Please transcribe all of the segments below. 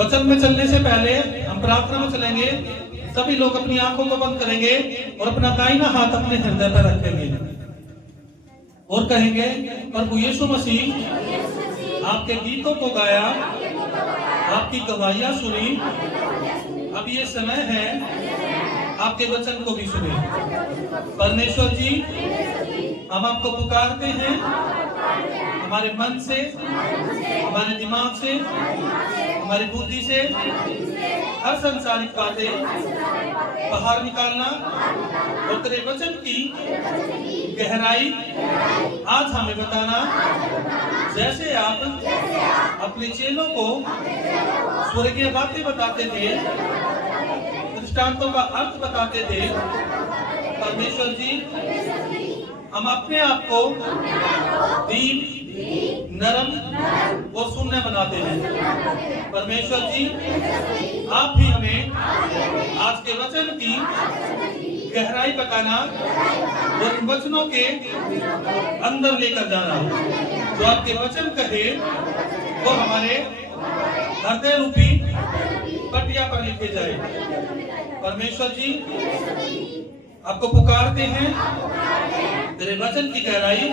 वचन में चलने से पहले हम प्रार्थना में चलेंगे। सभी लोग अपनी आंखों को बंद करेंगे और अपना दाहिना हाथ अपने हृदय पर रखेंगे और कहेंगे, प्रभु यीशु मसीह, आपके गीतों को गाया, आपकी गवाहियां सुनी, अब ये समय है आपके वचन को भी सुने। परमेश्वर जी, हम आपको पुकारते हैं हमारे मन से, हमारे दिमाग से, हमारी बुद्धि से हर संसारिक बातें बाहर निकालना और तेरे वचन की गहराई आज हमें बताना। जैसे आप अपने चेलों को स्वर्गीय बातें बताते थे, दृष्टांतों का अर्थ बताते थे, परमेश्वर जी हम अपने आप को दीन, नरम और सुनने बनाते हैं। परमेश्वर जी, आप भी हमें आज के वचन की गहराई बताना और इन वचनों के अंदर लेकर जाना। जो आपके वचन कहे वो हमारे हृदय रूपी पटिया पर लिखे जाए। परमेश्वर जी, आपको पुकारते हैं, तेरे वचन की गहराई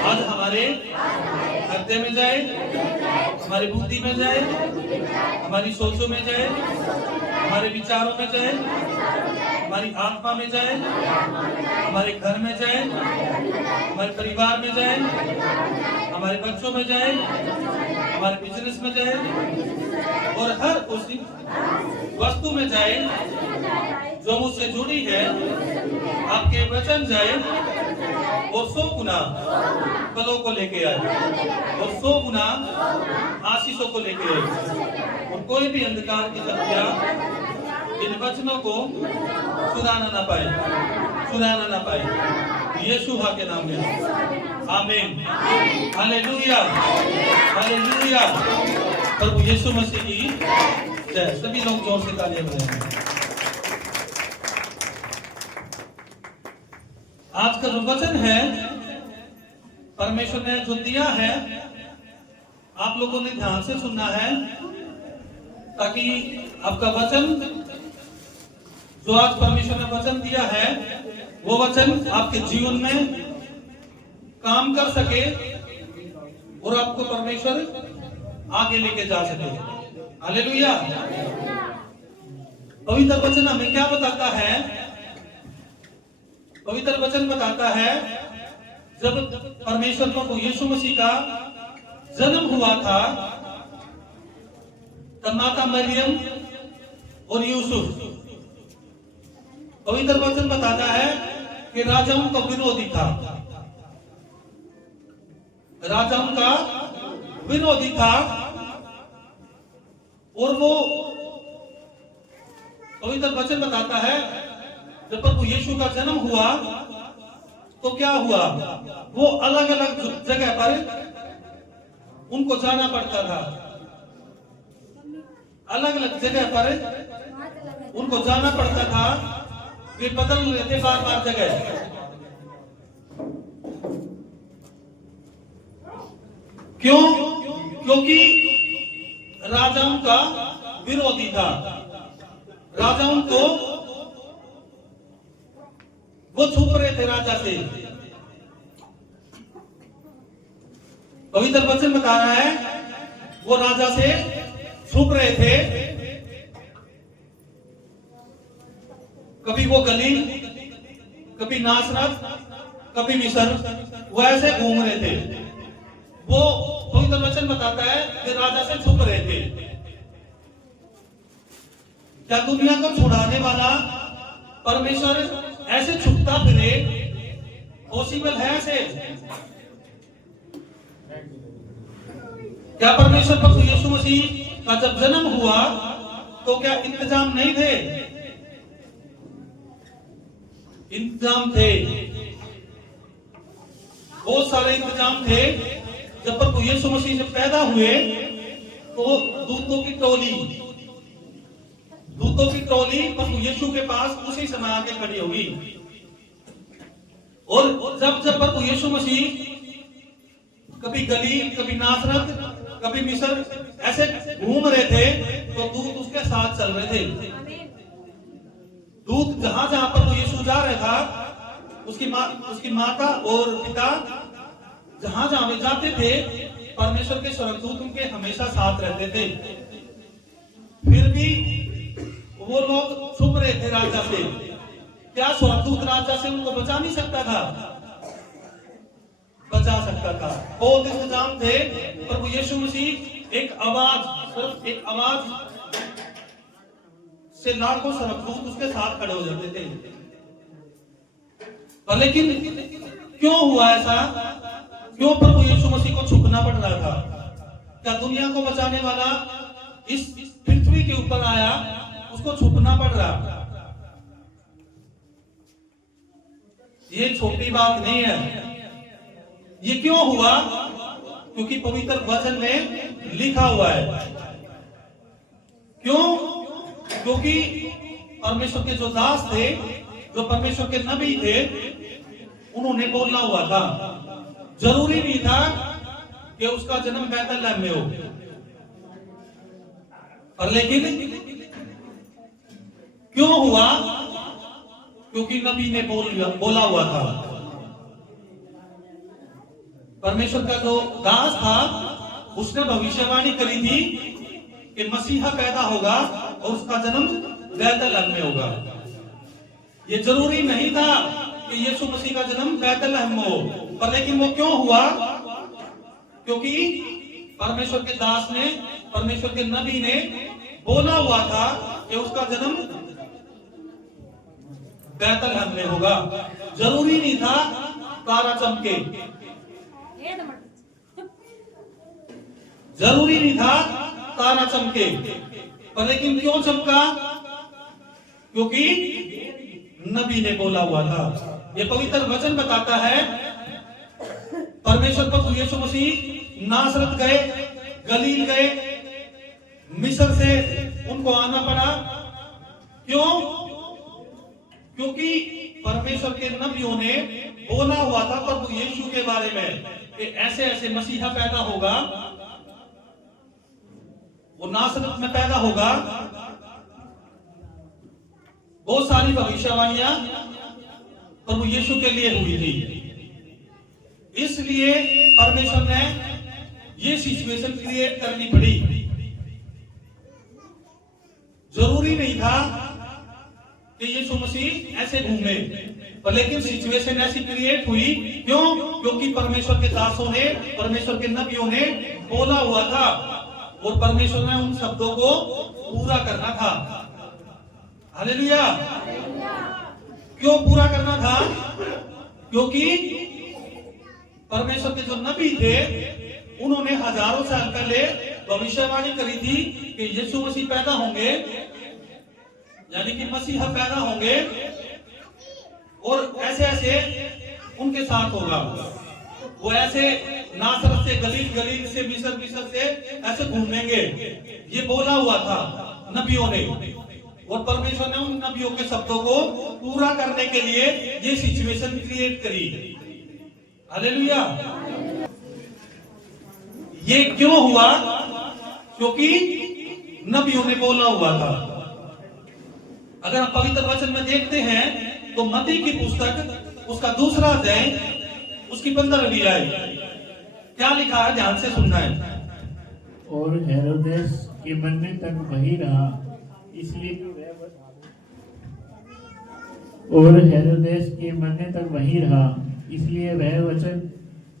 आज हमारे हृदय में जाए, हमारी बुद्धि में जाए, हमारी सोचों में जाए, हमारे विचारों में जाए, हमारी आत्मा में जाए, हमारे घर में जाए, हमारे परिवार में जाए, हमारे बच्चों में जाए, हमारे बिजनेस में जाए और हर उस वस्तु में जाए जो मुझसे जुड़ी है। आपके वचन जाए और 100 गुना फलों को लेके आए और 100 गुना आशीषों को लेके आए और कोई भी अंधकार की शक्तियां इन वचनों को सुनाना ना पाए, सुनाना ना पाए। यीशु के नाम में आमीन। Hallelujah, hallelujah. प्रभु यीशु मसीह की जय। सभी लोग जोर से तालियां बजाएं। आज का जो वचन है परमेश्वर ने जो दिया है, आप लोगों ने ध्यान से सुनना है ताकि आपका वचन, जो आज परमेश्वर ने वचन दिया है, वो वचन आपके जीवन में काम कर सके और आपको परमेश्वर आगे लेके जा सके। हालेलुया। पवित्र वचन हमें क्या बताता है? पवित्र वचन बताता है जब परमेश्वर को यीशु मसीह का जन्म हुआ था, तब माता मरियम और यूसुफ, पवित्र वचन बताता है कि राजाओं का विरोधी था, राजाओं का विरोधी था। और वो पवित्र वचन बताता है जब प्रभु यीशु का जन्म हुआ तो क्या हुआ? वो अलग अलग जगह पर उनको जाना पड़ता था, अलग अलग जगह पर उनको जाना पड़ता था। वे बदल रहे थे बार बार जगह। क्यों? क्योंकि राजाओं का विरोधी था, राजाओं को वो छुप रहे थे राजा से। पवित्र वचन बता रहा है वो राजा से छुप रहे थे। कभी वो गलील, कभी नासरत, कभी मिस्र, वो ऐसे घूम रहे थे। वो पवित्र वचन बताता है कि राजा से छुप रहे थे। क्या दुनिया को छुड़ाने वाला परमेश्वर ऐसे छुपता फिरे? पॉसिबल है ऐसे? क्या परमेश्वर प्रभु यीशु मसीह का जब जन्म हुआ तो क्या इंतजाम नहीं थे? इंतजाम थे, बहुत सारे इंतजाम थे। जब प्रभु यीशु मसीह जब पैदा हुए तो दूतों की टोली प्रभु यीशु के पास उसी समय आके खड़ी होगी। और जब प्रभु यीशु मसीह कभी गलील, कभी नासरत, कभी मिस्र ऐसे घूम रहे थे तो दूत उसके साथ चल रहे थे। दूत जहां जहां पर वो यीशु जा रहा था, उसकी माता और पिता जहां जहां वे जाते थे, परमेश्वर के स्वर्गदूत उनके हमेशा साथ रहते थे। फिर भी वो लोग छुप रहे थे राजा से। क्या स्वर्गदूत राजा से उनको बचा नहीं सकता था? बचा सकता था। बहुत इंतजाम थे। प्रभु यीशु मसीह एक आवाज, सिर्फ एक आवाज से लाखों स्वर्गदूत उसके साथ खड़े हो जाते थे। लेकिन क्यों हुआ ऐसा? क्यों प्रभु यीशु मसीह को छुपना पड़ रहा था? क्या दुनिया को बचाने वाला इस पृथ्वी के ऊपर आया, उसको छुपना पड़ रहा? ये छोटी बात नहीं है। ये क्यों हुआ? क्योंकि पवित्र वचन में लिखा हुआ है। क्यों? क्योंकि परमेश्वर के जो दास थे, जो परमेश्वर के नबी थे, उन्होंने बोलना हुआ था। जरूरी नहीं था कि उसका जन्म बैतलहम में हो, पर लेकिन क्यों हुआ? क्योंकि नबी ने बोला हुआ था। परमेश्वर का जो दास था, उसने भविष्यवाणी करी थी कि मसीहा पैदा होगा और उसका जन्म बैतलहम में होगा। ये जरूरी नहीं था कि यीशु मसीह का जन्म बैतलहम में हो, पर लेकिन वो क्यों हुआ? क्योंकि परमेश्वर के दास ने, परमेश्वर के नबी ने बोला हुआ था कि उसका जन्म बैतलहम में होगा। जरूरी नहीं था तारा चमके, जरूरी नहीं था तारा चमके, पर लेकिन क्यों चमका? क्योंकि नबी ने बोला हुआ था। ये पवित्र वचन बताता है, परमेश्वर प्रभु यीशु मसीह नासरत गए, गलील गए, मिस्र से उनको आना पड़ा। क्यों? क्योंकि परमेश्वर के नबियों ने बोला हुआ था प्रभु यीशु के बारे में कि ऐसे ऐसे मसीहा पैदा होगा, वो नासरत में पैदा होगा। बहुत सारी भविष्यवाणियां प्रभु यीशु के लिए हुई थी। इसलिए परमेश्वर ने ये सिचुएशन क्रिएट करनी पड़ी। जरूरी नहीं था कि यीशु मसीह ऐसे घूमे, पर लेकिन सिचुएशन ऐसी क्रिएट हुई। क्यों? क्योंकि परमेश्वर के दासों ने, परमेश्वर के नबियों ने बोला हुआ था और परमेश्वर ने उन शब्दों को पूरा करना था। हालेलुया। क्यों पूरा करना था? क्योंकि परमेश्वर के जो नबी थे, उन्होंने हजारों साल पहले भविष्यवाणी करी थी कि यीशु मसीह पैदा होंगे, यानी कि मसीहा पैदा होंगे और ऐसे ऐसे उनके साथ होगा। वो ऐसे नासरत से गलील, गलील से मिस्र, मिस्र से ऐसे घूमेंगे। ये बोला हुआ था नबियों ने, और परमेश्वर ने उन नबियों के शब्दों को पूरा करने के लिए ये सिचुएशन क्रिएट करी। हालेलुया। ये क्यों हुआ? क्योंकि नबियों ने बोला हुआ था। अगर हम पवित्र वचन में देखते हैं तो मत्ती की पुस्तक, उसका 2 अध्याय, उसकी 15वीं आयत, क्या लिखा है? ध्यान से सुनना है। और हेरोदेस के मरने तक वही रहा, इसलिए वह वचन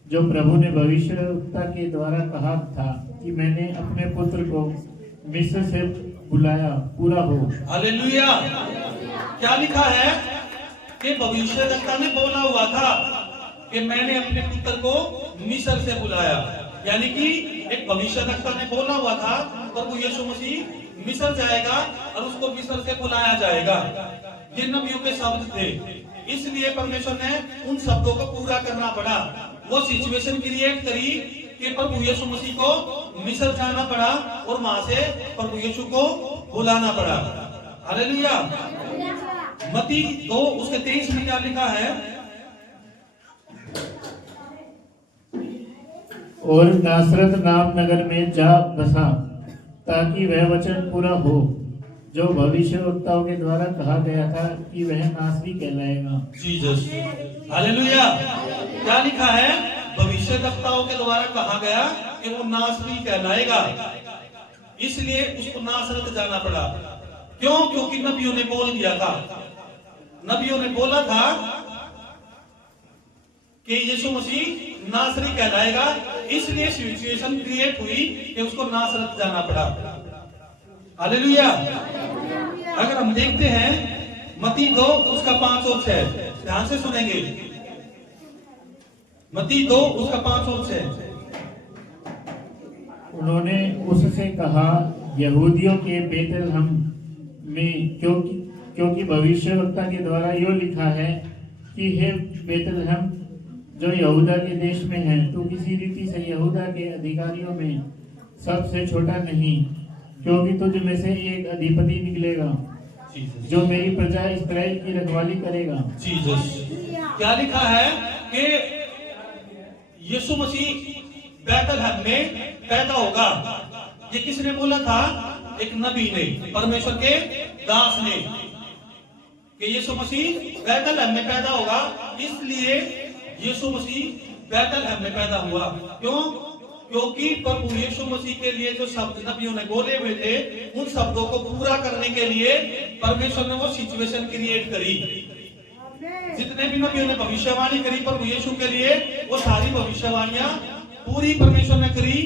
जो प्रभु ने भविष्यवक्ता के द्वारा कहा था कि मैंने अपने पुत्र को मिस्र से बुलाया, पूरा हो। हालेलुया। क्या लिखा है? कि भविष्यवक्ता ने बोला हुआ था कि मैंने अपने पुत्र को मिस्र से बुलाया, यानी कि एक भविष्यवक्ता ने बोला हुआ था प्रभु यीशु मसीह मिस्र जाएगा और उसको मिस्र से बुलाया जाएगा। ये नबियों के शब्द थे। इसलिए परमेश्वर ने उन शब्दों को पूरा करना पड़ा। वो सिचुएशन क्रिएट करी कि प्रभु यीशु मसीह को मिस्र जाना पड़ा और वहां से प्रभु यीशु को बुलाना पड़ा। हालेलुया। मत्ती 2 उसके 23 में क्या लिखा है? और नासरत नाम नगर में जा बसा, ताकि वह वचन पूरा हो जो भविष्यवक्ताओं के द्वारा कहा गया था कि वह नासरी कहलाएगा। Jesus, hallelujah. क्या लिखा है? भविष्यवक्ताओं के द्वारा कहा गया कि वो नासरी कहलाएगा, इसलिए उसको नासरत जाना पड़ा। क्यों? क्योंकि नबियों ने बोल दिया था, नबियों ने बोला था कि यीशु मसीह नासरी कहलाएगा, इसलिए सिचुएशन क्रिएट हुई कि उसको नासरत जाना पड़ा। हालेलुया। अगर हम देखते हैं मत्ती 2 उसका 5 और 6, ध्यान से सुनेंगे। मत्ती 2 उसका 5 और 6। उन्होंने उससे कहा, यहूदियों के बेतलहम में, क्योंकि भविष्यवक्ता के द्वारा यो लिखा है कि हे बेतलहम जो यहूदा के देश में है, तू किसी रीति से यहूदा के अधिकारियों में सबसे छोटा नहीं, क्योंकि तुझ में से एक अधिपति निकलेगा जो मेरी प्रजा इस्राएल की रखवाली करेगा। जीसस, क्या लिखा है कि यीशु मसीह बेतलहम में पैदा होगा। ये किसने बोला था? एक नबी ने, परमेश्वर के दास ने, कि यीशु मसीह बेतलहम में पैदा होगा, इसलिए यीशु मसीह बेतलहम में पैदा हुआ। क्यों? क्योंकि प्रभु यीशु मसीह के लिए जो शब्द नबियों ने बोले हुए थे, उन शब्दों को पूरा करने के लिए परमेश्वर ने वो सिचुएशन क्रिएट करी। जितने भी नबियों ने भविष्यवाणी करी प्रभु यीशु के लिए, वो सारी भविष्यवाणियां पूरी परमेश्वर ने करी,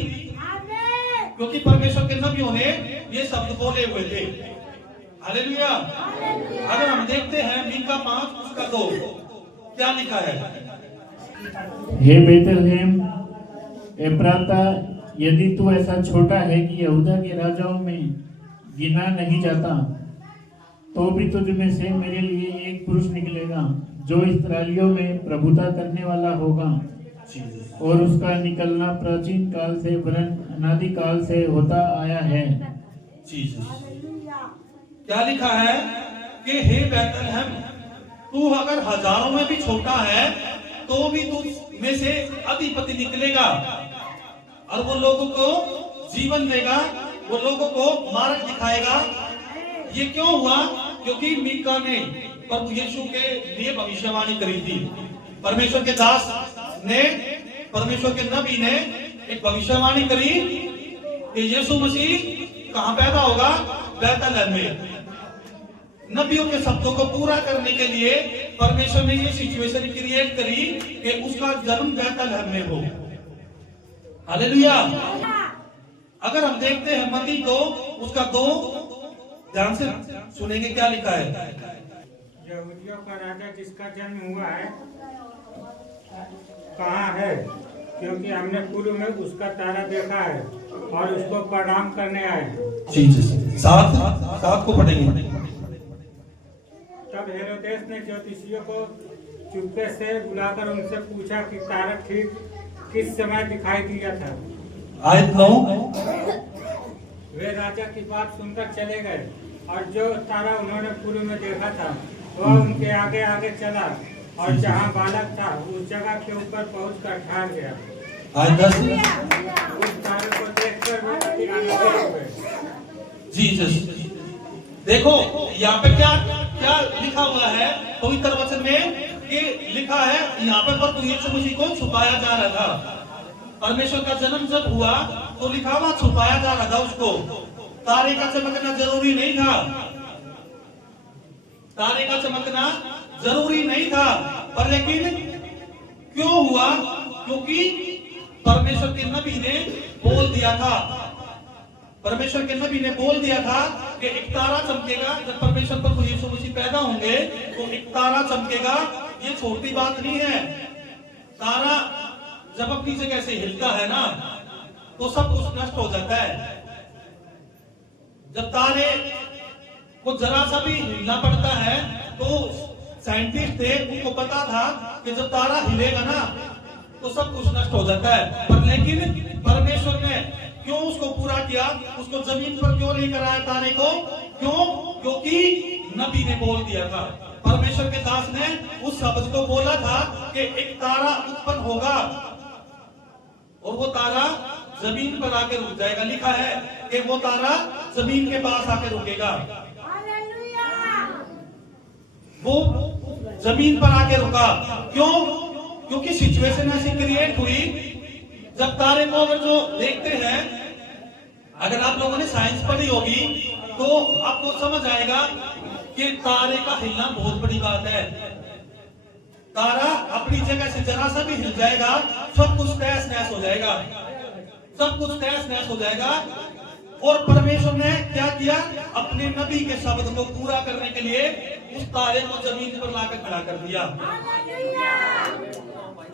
क्योंकि परमेश्वर के नबियों ने ये शब्द बोले हुए थे। हालेलुया। अगर हम देखते हैं मीका 5 उसका 2, क्या लिखा है? हे बेतलहम एफ्राता, यदि तू ऐसा छोटा है कि यहूदा के राजाओं में गिना नहीं जाता, तो भी तुझ में से मेरे लिए एक पुरुष निकलेगा जो इस्राएलियों में प्रभुता करने वाला होगा, और उसका निकलना प्राचीन काल से वरन अनादि काल से होता आया है। क्या लिखा है कि हे बेतलहम, तू अगर हजारों में भी छोटा है तो भी तू में से अधिपति निकलेगा, और वो लोगों को जीवन देगा, वो लोगों को मार्ग दिखाएगा। ये क्यों हुआ? क्योंकि मीका ने प्रभु यीशु के लिए भविष्यवाणी करी थी। परमेश्वर के दास ने, परमेश्वर के नबी ने एक भविष्यवाणी करी कि यीशु मसीह कहां पैदा होगा? बेतलहम में। नबियों के शब्दों को पूरा करने के लिए परमेश्वर ने ये सिचुएशन क्रिएट करी कि उसका जन्म बेतलहम में हो। हालेलुया। अगर हम देखते हैं मत्ती 2 उसका 2, ध्यान से सुनेंगे क्या लिखा है। यहूदियों का राजा जिसका जन्म हुआ है कहाँ है? क्योंकि हमने पूर्व में उसका तारा देखा है और उसको प्रणाम करने आए। सात को पढ़ेंगे। तब हेरोदेस ने ज्योतिषियों को चुपके से बुलाकर उनसे पूछा कि तारा ठीक किस समय दिखाई दिया था। आयत 9। वे राजा की बात सुनकर चले गए, और जो तारा उन्होंने पूर्व में देखा था वह उनके आगे आगे चला, और जहाँ बालक था उस जगह के ऊपर पहुंचकर ठहर गया। आयत 10। उस तारे को देखकर वे अति आनंदित हुए। जीसस, देखो यहाँ पे क्या क्या लिखा हुआ है पवित्र वचन में? कि लिखा है यहाँ पे प्रभु यीशु मसीह को छुपाया जा रहा था। परमेश्वर का जन्म जब हुआ तो लिखा हुआ छुपाया जा रहा था उसको। तारे का चमकना जरूरी नहीं था, तारे का चमकना जरूरी नहीं था, पर लेकिन क्यों हुआ? क्योंकि परमेश्वर के नबी ने बोल दिया था, परमेश्वर के नबी ने बोल दिया था कि एक तारा चमकेगा। जब परमेश्वर प्रभु यीशु मसीह पैदा होंगे तो एक तारा चमकेगा। ये छोटी बात नहीं है। तारा जब अपनी जगह से हिलता है ना तो सब कुछ नष्ट हो जाता है। जब तारे को जरा सा भी हिलना पड़ता है तो साइंटिस्ट थे, उनको पता था कि जब तारा हिलेगा ना तो सब कुछ नष्ट हो जाता है। पर लेकिन परमेश्वर ने क्यों उसको पूरा किया? उसको जमीन पर क्यों लेकर आया तारे को? क्यों? क्योंकि नबी ने बोल दिया था, परमेश्वर के दास ने उस शब्द को बोला था कि एक तारा उत्पन्न होगा, और वो तारा जमीन पर आके रुक जाएगा। लिखा है कि वो तारा जमीन के पास आके रुकेगा। वो जमीन पर आके रुका, क्यों? क्योंकि सिचुएशन ऐसी क्रिएट हुई। जब तारे को अगर जो देखते हैं, अगर आप लोगों ने साइंस पढ़ी होगी तो आपको समझ आएगा कि तारे का हिलना बहुत बड़ी बात है। तारा अपनी जगह से जरा सा भी हिल जाएगा, सब कुछ तहस नहस हो जाएगा, सब कुछ तहस नहस हो जाएगा। और परमेश्वर ने क्या किया? अपने नबी के शब्द को पूरा करने के लिए उस तारे को जमीन पर लाकर खड़ा कर दिया,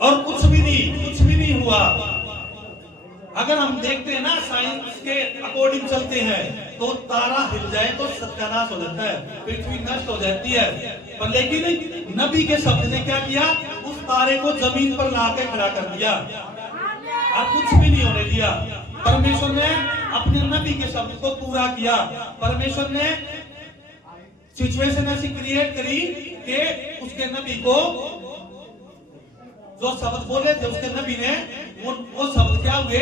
और कुछ भी नहीं हुआ। अगर हम देखते हैं ना, साइंस के अकॉर्डिंग चलते हैं, तो तारा हिल जाए तो सत्यानाश हो जाता है, पृथ्वी नष्ट हो जाती है। पर लेकिन नबी के शब्द ने क्या किया? उस तारे को जमीन पर लाके खड़ा कर दिया और कुछ भी नहीं होने दिया। परमेश्वर ने अपने नबी के शब्द को पूरा किया। परमेश्वर ने सिचुएशन ऐसी क्रिएट करी कि उसके नबी को जो शब्द बोले थे उसके नबी ने, वो शब्द क्या हुए?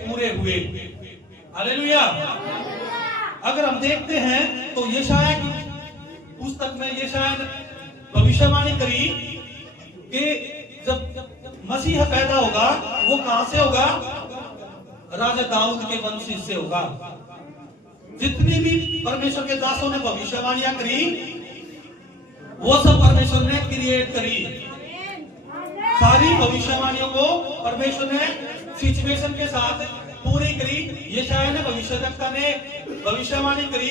पूरे हुए। हालेलुया। अगर हम देखते हैं तो यशाया की पुस्तक में यशाया ने भविष्यवाणी करी कि जब मसीह पैदा होगा वो कहां से होगा? राजा दाऊद के वंश से होगा। जितनी भी परमेश्वर के दासों ने भविष्यवाणियां करी, वो सब परमेश्वर ने क्रिएट करी। सारी भविष्यवाणियों को परमेश्वर ने सिचुएशन के साथ पूरी करी। यशाया ने भविष्यवक्ता ने भविष्यवाणी करी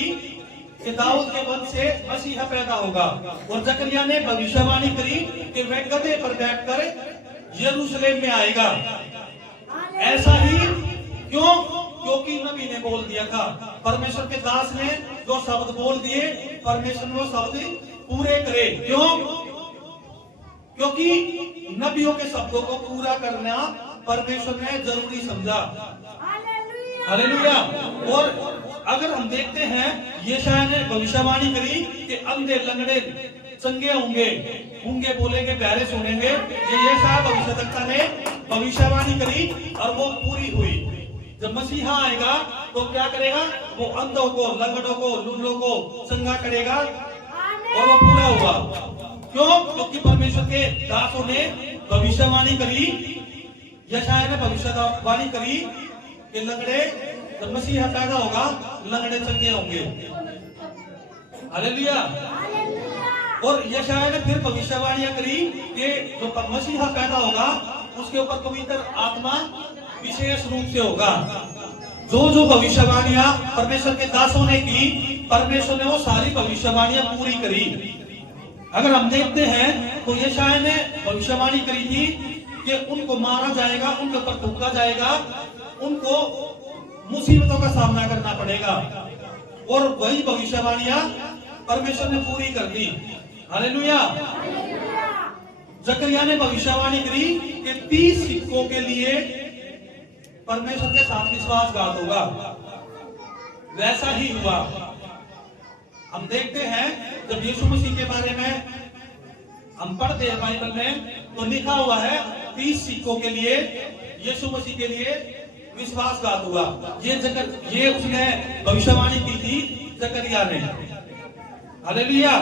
कि दाऊद के वंश से मसीहा पैदा होगा, और जकरिया ने भविष्यवाणी करी कि वह गधे पर बैठकर यरूशलेम में आएगा। ऐसा ही क्यों? क्योंकि नबी ने बोल दिया था। परमेश्वर के दास ने जो शब्द बोल दिए, परमेश्वर ने वो शब्द पूरे करे। क्यों? क्योंकि नबियों के शब्दों को पूरा करना परमेश्वर ने जरूरी समझा। हालेलुया। और अगर हम देखते हैं, यशाया ने भविष्यवाणी करी कि अंधे लंगड़े चंगे होंगे, गूंगे बोलेंगे, बहरे सुनेंगे। ये यशाया भविष्यवक्ता ने भविष्यवाणी करी और वो पूरी हुई। जब मसीहा आएगा तो क्या करेगा? वो अंधों को, लंगड़ों को, लूलों को चंगा करेगा, और वो पूरा हुआ। क्यों? क्योंकि परमेश्वर के दासों ने भविष्यवाणी करी। यशाया ने भविष्यवाणी करी कि लंगड़े, जब मसीहा पैदा होगा, लंगड़े चंगे होंगे। हालेलुया। और यशाया ने फिर भविष्यवाणियां करी कि जो मसीहा पैदा होगा उसके ऊपर पवित्र आत्मा विशेष रूप से होगा। जो भविष्यवाणियां परमेश्वर के दासों ने की, परमेश्वर ने वो सारी भविष्यवाणियां पूरी करी। अगर हम देखते हैं तो यशाया ने भविष्यवाणी करी थी कि उनको मारा जाएगा, उनके ऊपर थूका जाएगा, उनको मुसीबतों का सामना करना पड़ेगा, और वही भविष्यवाणियां परमेश्वर ने पूरी कर दी। हालेलुया। जकरिया ने भविष्यवाणी करी कि 30 सिक्कों के लिए परमेश्वर के साथ विश्वासघात होगा। वैसा ही हुआ। हम देखते हैं जब यीशु मसीह के बारे में हम पढ़ते हैं बाइबल में, तो लिखा हुआ है 30 सिक्कों के लिए यीशु मसीह के लिए विश्वासघात हुआ। ये उसने भविष्यवाणी की थी जकरिया ने। हालेलुया।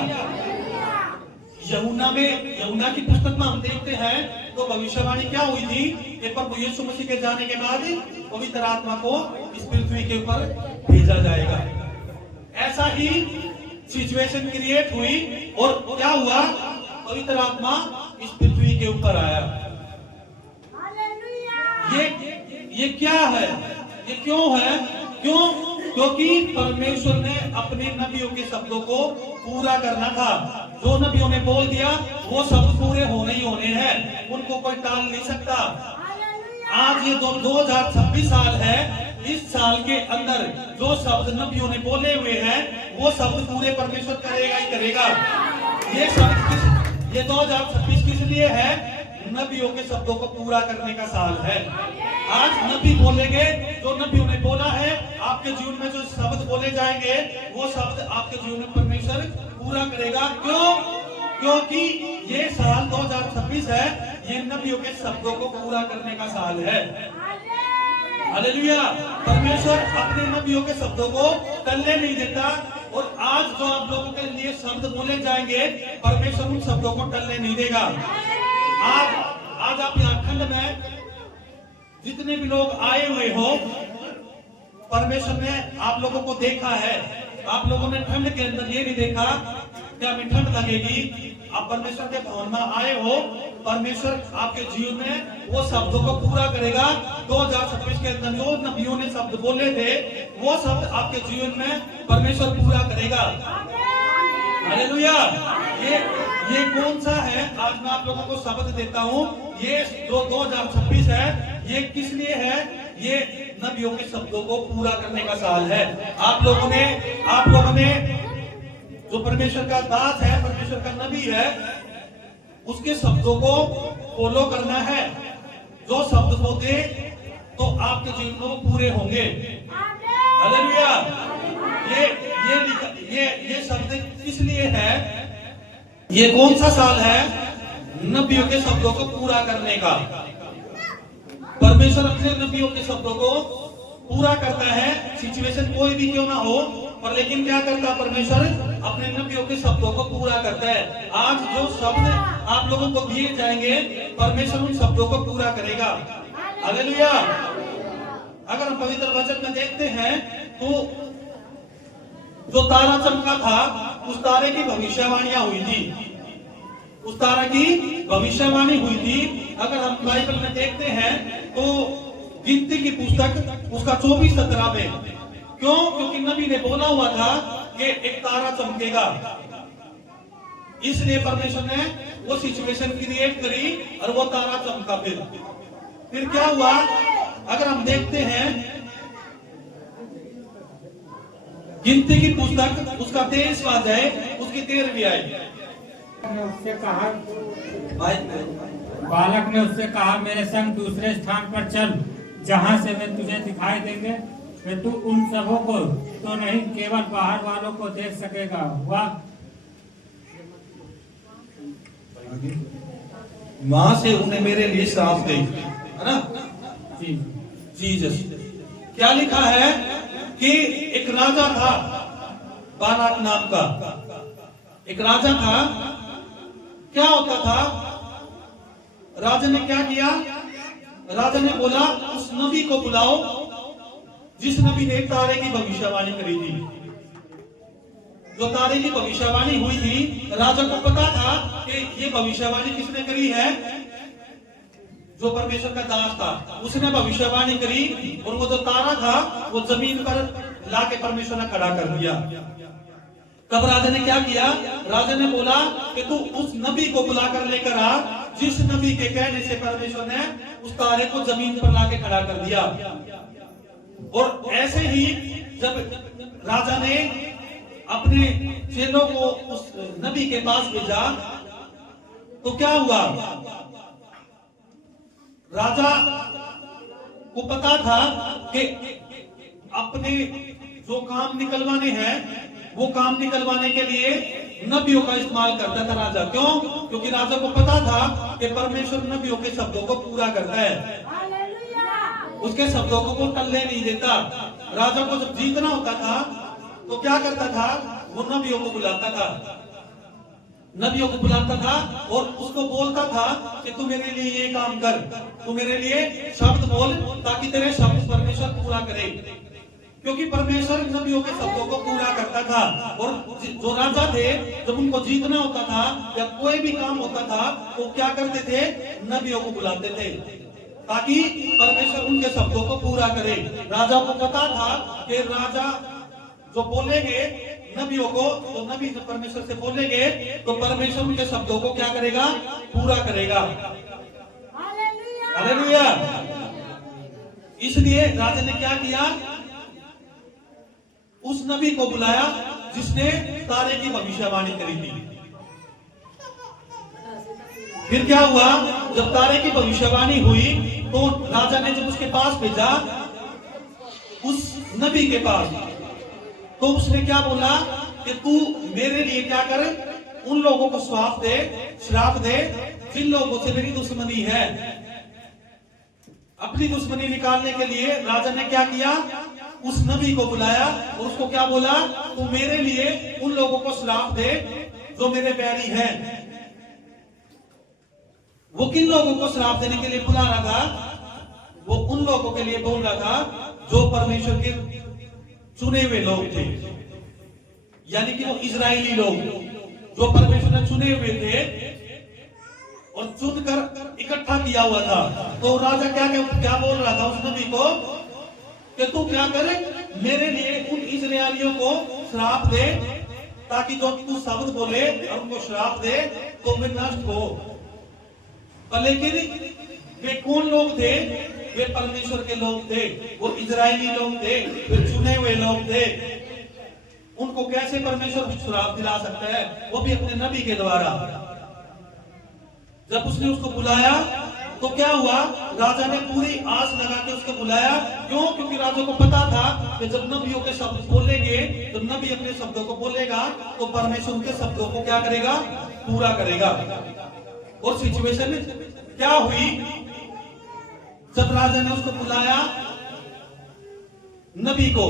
यूहन्ना की पुस्तक में हम देखते हैं तो भविष्यवाणी क्या हुई थी कि प्रभु यीशु मसीह के जाने के बाद पवित्र आत्मा को इस पृथ्वी के ऊपर भेजा जाएगा। ऐसा ही सिचुएशन क्रिएट हुई, और क्या हुआ? पवित्र आत्मा इस पृथ्वी के ऊपर आया। ये क्या है? ये क्यों है? क्यों? क्योंकि परमेश्वर ने अपने नबियों के शब्दों को पूरा करना था। जो नबियों ने बोल दिया वो शब्द पूरे होने ही होने हैं, उनको कोई टाल नहीं सकता। आज ये 2026 साल है, इस साल के अंदर जो शब्द नबियों ने बोले हुए हैं वो शब्द पूरे परमेश्वर करेगा ही करेगा। ये 2026 किस लिए है? नबियों के शब्दों को पूरा करने का साल है। आज नबी बोलेंगे, जो नबियों ने बोला है, आपके जीवन में जो शब्द बोले जाएंगे वो शब्द आपके जीवन में परमेश्वर पूरा करेगा। क्यों? क्योंकि ये साल 2026 है, ये नबियों के शब्दों को पूरा करने का साल है। हालेलुया। परमेश्वर अपने नबियों के शब्दों को टलने नहीं देता। और आज जो आप लोगों के लिए शब्द बोले जाएंगे, परमेश्वर उन शब्दों को टलने नहीं देगा। आज आप यहाँ खंड में जितने भी लोग आए हुए हो, परमेश्वर ने आप लोगों को देखा है। आप लोगों ने ठंड के अंदर ये नहीं देखा कि हमें ठंड लगेगी। आप परमेश्वर के भवन में आए हो, परमेश्वर आपके जीवन में वो शब्दों को पूरा करेगा। 2026 के अंदर जो नबियों ने शब्द बोले थे, वो शब्द आपके जीवन में परमेश्वर पूरा करेगा। हालेलुया। ये कौन सा है? आज मैं आप लोगों को शब्द देता हूँ। ये जो 2026 है, ये किस लिए है? ये नबियों के शब्दों को पूरा करने का साल है। आप लोगों ने जो परमेश्वर का दास है, परमेश्वर का नबी है, उसके शब्दों को फॉलो करना है। जो शब्द बोले तो आपके जीवन में वो पूरे होंगे। हालेलुया। ये शब्द किस लिए है? ये कौन सा साल है? नबियों के शब्दों को पूरा करने का। परमेश्वर अपने नबियों के शब्दों को पूरा करता है, सिचुएशन कोई भी क्यों ना हो, पर लेकिन क्या करता है परमेश्वर? अपने नबियों के शब्दों को पूरा करता है। आज जो शब्द आप लोगों को दिए जाएंगे, परमेश्वर उन शब्दों को पूरा करेगा। हालेलुया। अगर हम पवित्र वचन में देखते हैं तो जो तारा चमका था, उस तारे की भविष्यवाणियां हुई थी। उस तारा की भविष्यवाणी हुई थी। अगर हम बाइबल में देखते हैं तो गिनती की पुस्तक उसका 24:17 में, क्यों? क्योंकि नबी ने बोला हुआ था कि एक तारा चमकेगा। इसलिए परमेश्वर ने वो सिचुएशन क्रिएट करी और वो तारा चमका। फिर क्या हुआ? अगर हम देखते हैं गिनती की पुस्तक उसका 23वां अध्याय उसकी 13वीं आयत। उससे कहा, बालक ने उससे कहा, मेरे संग दूसरे स्थान पर चल, जहाँ से वे तुझे दिखाई देंगे। वे तू उन सबों को तो नहीं, केवल बाहर वालों को देख सकेगा। वाह। वहां से उन्हें मेरे लिए श्राप दी, है ना? जीसस। क्या लिखा है कि एक राजा था, बालाक नाम का एक राजा था। क्या होता था? राजा ने क्या किया? राजा ने बोला, उस नबी को बुलाओ जिस नबी ने तारे की भविष्यवाणी करी थी। जो तारे की भविष्यवाणी हुई थी, राजा को पता था कि ये भविष्यवाणी किसने करी है? जो परमेश्वर का दास था, उसने भविष्यवाणी करी। और वो जो तारा था, वो जमीन पर लाके परमेश्वर ने खड़ा कर दिया। तब राजा ने क्या किया? राजा ने बोला कि तू उस नबी को बुलाकर लेकर आ, जिस नबी के कहने से परमेश्वर ने उस तारे को जमीन पर लाके खड़ा कर दिया। और ऐसे ही जब राजा ने अपने चेलों को उस नबी के पास भेजा, तो क्या हुआ? राजा को पता था कि अपने जो काम निकलवाने हैं, वो काम निकलवाने के लिए नबियों का इस्तेमाल करता था राजा। क्यों? क्योंकि राजा को पता था कि परमेश्वर नबियों के शब्दों को पूरा करता है। उसके शब्दों को वो टलने नहीं देता। राजा को जब जीतना होता था तो क्या करता था? वो नबियों को बुलाता था, नबियों को बुलाता था और उसको बोलता था कि तू मेरे लिए ये काम कर, तू मेरे लिए शब्द बोल, ताकि तेरे शब्द परमेश्वर पूरा करे। क्योंकि परमेश्वर नबियों के शब्दों को पूरा करता था। और जो राजा थे, जब उनको जीतना होता था या कोई भी काम होता था, तो क्या करते थे? नबियों को बुलाते थे ताकि परमेश्वर उनके शब्दों को पूरा करे। राजा को पता था कि राजा जो बोलेंगे नबियों को, तो नबी जब परमेश्वर से बोलेंगे तो परमेश्वर उनके शब्दों को क्या करेगा? पूरा करेगा। हालेलुया। इसलिए राजा ने क्या किया? उस नबी को बुलाया जिसने तारे की भविष्यवाणी करी थी। फिर क्या हुआ? जब तारे की भविष्यवाणी हुई तो राजा ने जब उसके पास भेजा, उस नबी के पास, तो उसने क्या बोला कि तू मेरे लिए क्या कर? उन लोगों को श्राप दे जिन लोगों से मेरी दुश्मनी है। अपनी दुश्मनी निकालने के लिए राजा ने क्या किया, उस नबी को बुलाया और उसको क्या बोला, तू मेरे लिए उन लोगों को श्राप दे जो मेरे बैरी हैं। वो किन लोगों को श्राप देने के लिए बुला रहा था, वो उन लोगों के लिए बोल रहा था जो परमेश्वर के चुने हुए लोग थे, यानी कि वो इजरायली लोग जो परमेश्वर ने चुने हुए थे और चुनकर इकट्ठा किया हुआ था। तो राजा क्या बोल रहा था उस नबी को कि तू क्या करे, मेरे लिए उन इजरायलियों को श्राप दे, ताकि जो तू शब्द बोले और उनको श्राप दे तो वे नष्ट हो। पर लेकिन वे कौन लोग थे, वे परमेश्वर के लोग थे, वो इजरायली लोग थे, वे चुने हुए लोग थे। उनको कैसे परमेश्वर श्राप दिला सकता है, वो भी अपने नबी के द्वारा। जब उसने उसको बुलाया तो क्या हुआ, राजा ने पूरी आस लगा के उसको बुलाया। क्यों? क्योंकि राजा को पता था कि जब नबियों के शब्द बोलेंगे, जब नबी अपने शब्दों को बोलेगा तो परमेश्वर उनके शब्दों को क्या करेगा, पूरा करेगा। और सिचुएशन क्या हुई, जब राजा ने उसको बुलाया नबी को,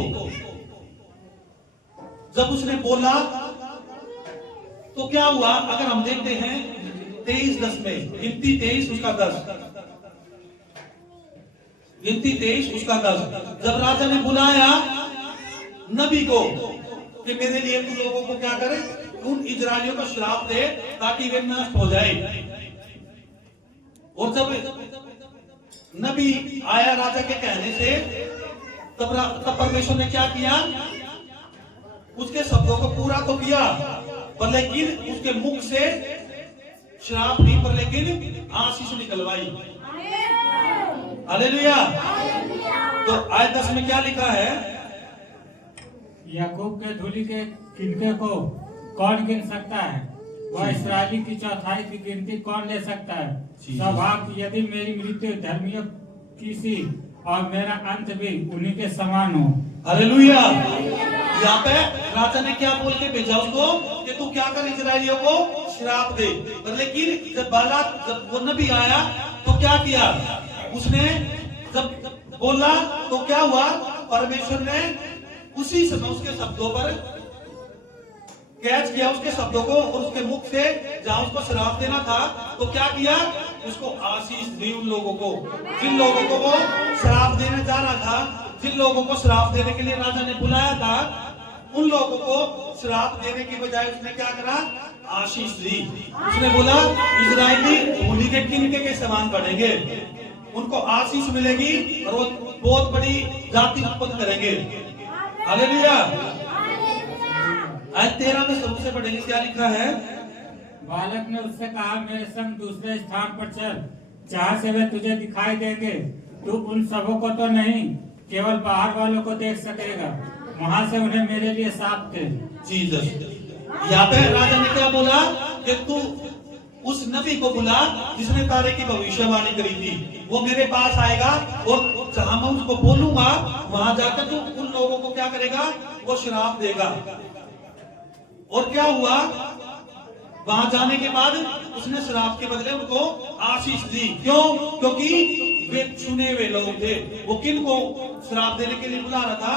जब उसने बोला तो क्या हुआ, अगर हम देखते हैं 23:10 में, गिनती 23 उसका 10, गिनती 23 उसका 10, जब राजा ने बुलाया नबी को कि मेरे लिए तू लोगों को क्या करे, उन इजरायलियों को श्राप दे ताकि वे नष्ट हो जाए। और जब नबी आया राजा के कहने से, तब परमेश्वर ने क्या किया, उसके शब्दों को पूरा तो किया, पर लेकिन उसके मुख से श्राप नहीं, पर लेकिन आशीष निकलवाई। हालेलुया। तो आयत 10 में क्या लिखा है, याकूब के धूलि के किनके को कौन गिन सकता है, वह इस्राएली की चौथाई की गिनती कौन ले सकता है। सौभाग्य यदि मेरी मृत्यु धर्मियों की सी और मेरा अंत भी उन्हीं के समान हो। हालेलुया। यहाँ पे राजा ने क्या बोल के भेजा उसको कि तू क्या कर, इजरायलियों को श्राप दे। पर लेकिन जब वो नबी आया तो क्या किया, उसने जब बोला तो क्या हुआ, परमेश्वर ने उसी समय उसके शब्दों पर कैच किया, उसके शब्दों को, और उसके मुख से जहां उसको श्राप देना था तो क्या किया, उसको आशीष दी उन लोगों को, जिन लोगों को वो श्राप देने जा रहा था, जिन लोगों को श्राप देने के लिए राजा ने बुलाया था, उन लोगों को श्राप देने की बजाय उसने क्या करा, आशीष दी। उसने बोला इजरायली धूलि के किनके के समान बढ़ेंगे, उनको आशीष मिलेगी और वो बहुत बड़ी जाति उत्पन्न करेंगे। हालेलुया। आज 13 में सबसे पढ़ेंगे, क्या लिखा है, बालक ने उससे कहा, मेरे संग दूसरे स्थान पर चल, जहाँ से वे तुझे दिखाई देंगे। तू उन सबों को तो नहीं, केवल बाहर वालों को देख सकेगा, वहाँ से उन्हें मेरे लिए साफ दे। जीसस। यहाँ पे राजा ने क्या बोला कि तू उस नबी को बुला जिसने तारे की भविष्यवाणी करी थी, वो मेरे पास आएगा और जहां मैं उसको बोलूंगा वहां जाकर तू उन लोगों को क्या करेगा, वो श्राप देगा। और क्या हुआ, वहां जाने के बाद उसने श्राप के बदले उनको आशीष दी। क्यों? क्योंकि वे चुने हुए लोग थे। वो किन को श्राप देने के लिए बुला रहा था,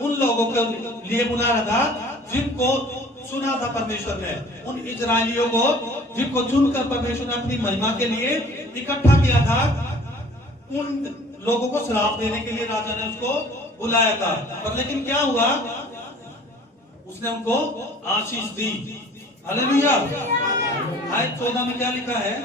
उन लोगों के लिए बुला रहा था जिनको चुना था परमेश्वर ने, उन इजरायलियों को जिनको चुनकर परमेश्वर ने अपनी महिमा के लिए इकट्ठा किया था, उन लोगों को श्राप देने के लिए राजा ने उसको बुलाया था। पर लेकिन क्या हुआ, उसने उनको आशीष दी। हालेलुया। आयत 14 में क्या लिखा है,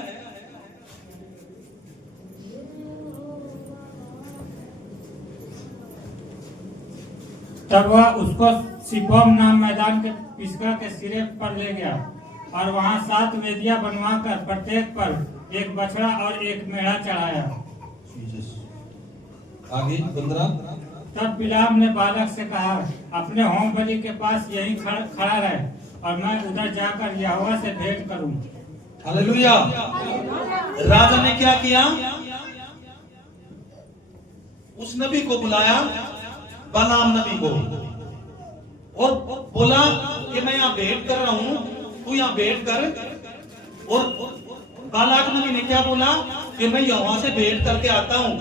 तब वह उसको सिपोम नाम मैदान के पिसगा के सिरे पर ले गया और वहां 7 वेदियां बनवाकर प्रत्येक पर एक बछड़ा और एक मेढ़ा चढ़ाया। आगे 15। तब बिलाम ने बालक से कहा, अपने होम बलि के पास यहीं खड़ा रह और मैं उधर जाकर यहोवा से भेंट करूं। हालेलुया। राजा ने क्या किया, उस नबी को बुलाया, बालाम नबी को, और बोला कि मैं यहाँ भेंट कर रहा हूं, तू यहाँ भेंट कर। और बालाक नबी ने क्या बोला कि मैं यहोवा से भेंट करके आता हूं।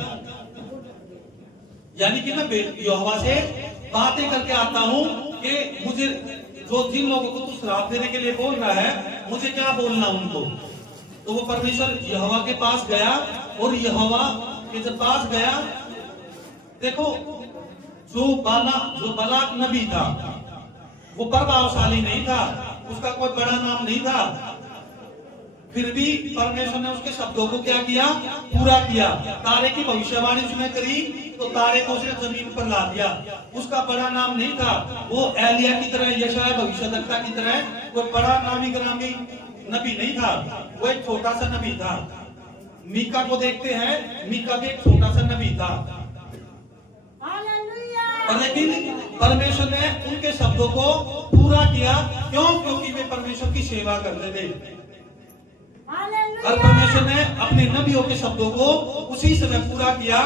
यानी कि मैं यहोवा से बातें करके आता हूँ कि मुझे जो जिन लोगों को तू श्राप देने के लिए बोल रहा है, मुझे क्या बोलना उनको। तो वो परमेश्वर यहोवा के पास गया, और यहोवा के जब पास गया, देखो जो बालाक नबी था वो प्रभावशाली नहीं था, उसका कोई बड़ा नाम नहीं था, फिर भी परमेश्वर ने उसके शब्दों को क्या किया, पूरा किया। तारे की भविष्यवाणी उसने करी तो तारे को उसने जमीन पर ला दिया। उसका बड़ा नाम नहीं था, वो एलिया की तरह, यशाया भविष्यद्वक्ता की तरह कोई बड़ा नामी ग्रामी नबी नहीं था, वो एक छोटा सा नबी था। मीका को देखते हैं, मीका भी एक छोटा सा नबी था, लेकिन परमेश्वर ने उनके शब्दों को पूरा किया। क्यों? क्योंकि वे परमेश्वर की सेवा करते थे, और परमेश्वर ने अपने नबियों के शब्दों को उसी समय पूरा किया।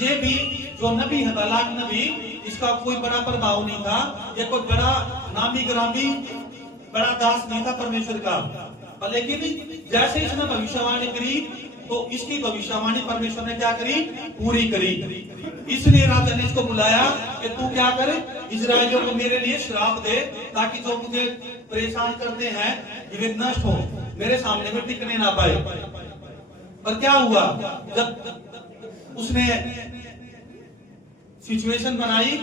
ये भी जो नबी है, बालाक नबी, इसका कोई बड़ा प्रभाव नहीं था, ये कोई बड़ा नामी ग्रामी बड़ा दास नहीं था परमेश्वर का, लेकिन जैसे इसने भविष्यवाणी करी तो इसकी भविष्यवाणी परमेश्वर ने क्या करी, पूरी करी। इसलिए राजा ने इसको बुलाया कि तू क्या करे, इजराइलियों को मेरे लिए श्राप दे, ताकि जो मुझे परेशान करते हैं ये नष्ट हो, मेरे सामने में टिकने ना पाए। पर क्या हुआ, जब उसने सिचुएशन बनाई,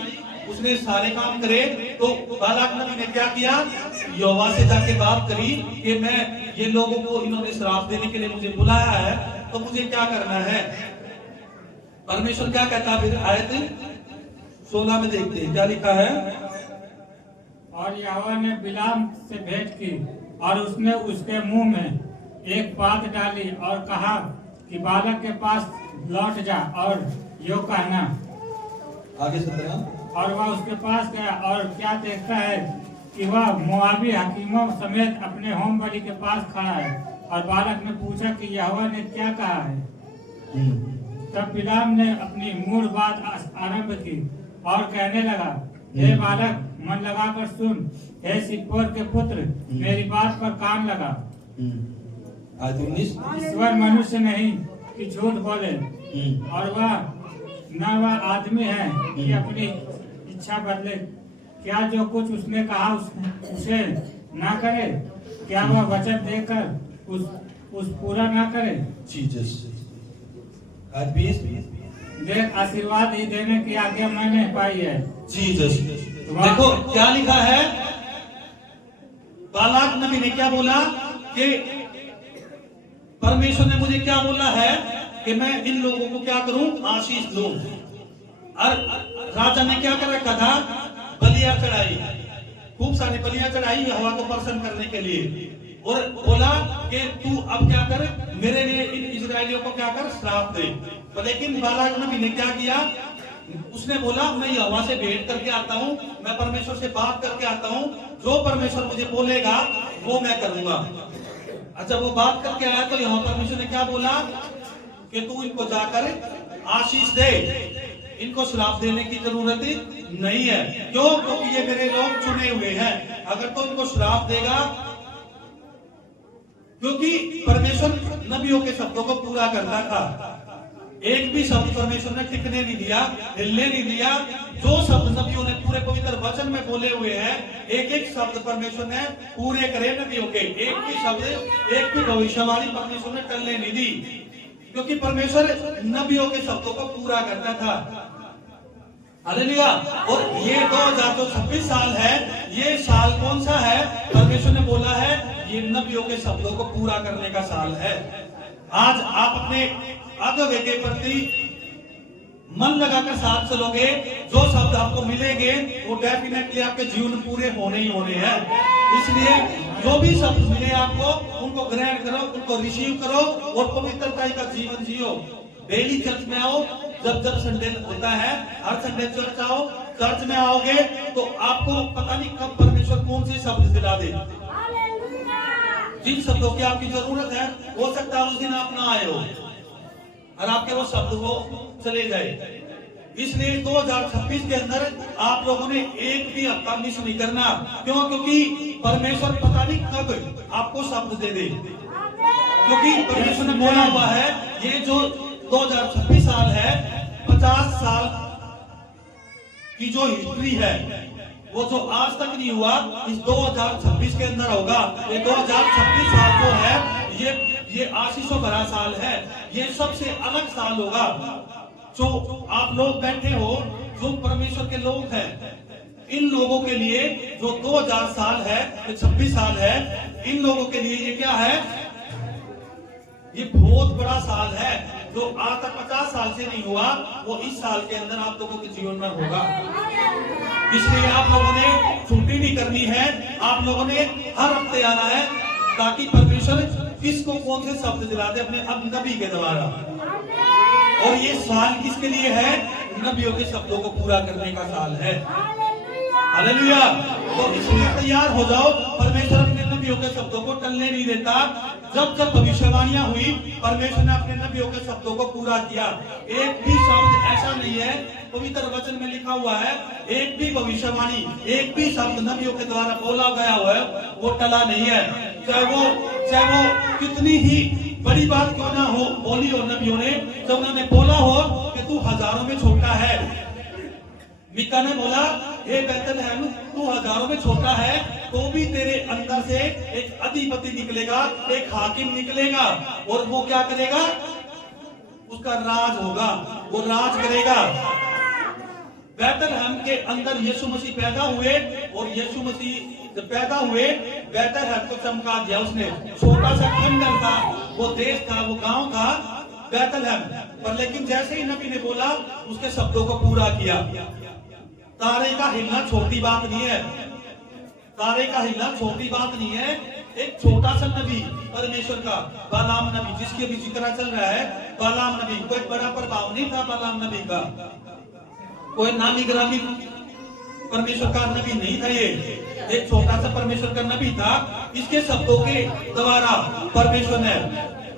उसने सारे काम करे, तो बालाक नबी ने क्या किया, यहोवा से जाके बात करी कि मैं ये लोगों को, इन्होंने श्राप देने के लिए मुझे बुलाया है, तो मुझे क्या करना है। परमेश्वर क्या कहता है, फिर आयत 16 में देखते हैं क्या लिखा है। और यहोवा ने बिलाम से भेंट की, और उसने उसके मुंह में एक बात डाली और कहा कि बालक के पास लौट जा और यो कहना। आगे 17। और वह उसके पास गया, और क्या देखता है कि वह मोआबी हकीमों समेत अपने होम बलि के पास खड़ा है। और बालक ने पूछा कि यहोवा ने क्या कहा है। तब बिलाम ने अपनी मूल बात आरंभ की और कहने लगा, हे बालक, मन लगाकर सुन, हे सिप्पोर के पुत्र, मेरी बात पर कान लगा। ईश्वर मनुष्य नहीं कि झूठ बोले, और वह आदमी है कि अपनी इच्छा बदले। क्या जो कुछ उसने कहा उसे ना करे? क्या वह वचन देकर उस पूरा ना करे? देख, आशीर्वाद ही देने की आज्ञा मैंने पाई है। जीसस। देखो क्या लिखा है, बालाक नबी ने क्या बोला कि परमेश्वर ने मुझे क्या बोला है कि मैं इन लोगों को क्या करूं, आशीष दूं। और राजा ने क्या कर रखा था, बलियां चढ़ाई, खूब सारी बलियां चढ़ाई यहोवा को प्रसन्न करने के लिए, और बोला कि तू अब क्या कर, मेरे लिए इन इजराइलियों को क्या कर, श्राप दे। तो लेकिन बालाक नबी ने क्या किया, उसने बोला मैं यहोवा से भेंट करके आता हूँ, मैं परमेश्वर से बात करके आता हूँ, जो परमेश्वर मुझे बोलेगा वो मैं करूंगा। अच्छा, वो बात करके आया तो यहाँ परमेश्वर ने क्या बोला कि तू इनको जाकर आशीष दे, इनको श्राप देने की जरूरत नहीं है। क्यों? क्योंकि ये मेरे लोग चुने हुए हैं। अगर तो इनको श्राप देगा, क्योंकि परमेश्वर नबियों के शब्दों को पूरा करता था, एक भी शब्द परमेश्वर ने टिकने नहीं दिया, हिलने नहीं दिया। जो शब्द नबियों ने पूरे पवित्र वचन में बोले हुए हैं, एक एक शब्द परमेश्वर ने पूरे करे नबियों के, एक भी शब्द, एक भी भविष्यवाणी परमेश्वर ने टलने नहीं दी, क्योंकि परमेश्वर नबियों के शब्दों को पूरा करता था। हालेलुया। और ये 2026 साल है, ये साल कौन सा है, परमेश्वर ने बोला है ये नबियों के शब्दों को पूरा करने का साल है। आज आप अपने अगवे के प्रति मन लगाकर साथ चलोगे, जो शब्द आपको मिलेंगे वो डेफिनेटली आपके जीवन पूरे होने ही होने हैं। इसलिए जो भी शब्द मिले आपको, उनको ग्रहण करो, उनको रिसीव करो और पवित्रता का जीवन जियो। डेली चर्च में आओ, जब जब संडे होता है, हर संडे चर्च आओ। चर्च में आओगे तो आपको पता नहीं कब परमेश्वर कौन से शब्द दिला दे। जिन शब्दों की आपकी जरूरत है, हो सकता है उस दिन आप ना आए हो और आपके वो शब्द वो चले गए। इसलिए 2026 के अंदर आप लोगों ने एक भी हफ्ता मिस नहीं करना। क्यों? क्योंकि परमेश्वर पता नहीं कब आपको शब्द दे दे, क्योंकि परमेश्वर ने बोला हुआ है ये जो 2026 साल है, 50 की जो हिस्ट्री है वो जो आज तक नहीं हुआ, इस 2026 के अंदर होगा। ये 2026 साल जो है ये आशीषों भरा साल है, ये सबसे अलग साल होगा। जो आप लोग बैठे हो, जो परमेश्वर के लोग हैं, इन लोगों के लिए जो 2000 साल है, 26 साल है, इन लोगों के लिए ये क्या है? ये बहुत बड़ा साल है। जो आज तक 50 साल से नहीं हुआ, वो इस साल के अंदर आप लोगों के जीवन में होगा। इसलिए आप लोगों ने छुट्टी नहीं करनी है, आप लोगों ने हर हफ्ते आना है, ताकि परमेश्वर किसको कौन से शब्द दिला दे अपने अब नबी के द्वारा। और ये साल किसके लिए है? नबियों के शब्दों को पूरा करने का साल है। हालेलुया। तो इसलिए तैयार हो जाओ। परमेश्वर अपने नबियों के शब्दों को टलने नहीं देता। जब जब भविष्यवाणियां हुई, परमेश्वर ने अपने नबियों के शब्दों को पूरा किया। एक भी शब्द ऐसा नहीं है, पवित्र वचन में लिखा हुआ है, एक भी भविष्यवाणी, एक भी शब्द नबियों के द्वारा बोला गया हुआ है, वो टला नहीं है। चाहे वो कितनी ही बड़ी बात क्यों ना हो, बोली हो नबियों ने, जब उन्होंने बोला हो कि तू हजारों में छोटा है। मीका ने बोला, हे बैतलहम, तू हजारों में छोटा है, तो भी तेरे अंदर से एक अधिपति निकलेगा, एक हाकिम निकलेगा, और वो क्या करेगा? उसका राज होगा, वो राज करेगा। बैतलहम के अंदर यीशु मसीह पैदा हुए, और यीशु मसीह जब पैदा हुए, बैतलहम को चमका दिया उसने। छोटा सा खंडर था, वो देश था, वो गांव था बैतलहम पर, लेकिन जैसे ही नबी ने बोला, उसके शब्दों को पूरा किया। तारे का हिलना छोटी बात नहीं है, तारे का हिलना छोटी बात नहीं है। एक छोटा सा नबी परमेश्वर का, बालाम नबी, जिसकी अभी जिक्र चल रहा है, बालाम नबी, कोई बड़ा प्रभाव नहीं था बालाम नबी का, कोई नामी ग्रामी परमेश्वर का नबी नहीं था। ये एक छोटा सा परमेश्वर का नबी था। इसके शब्दों के द्वारा परमेश्वर ने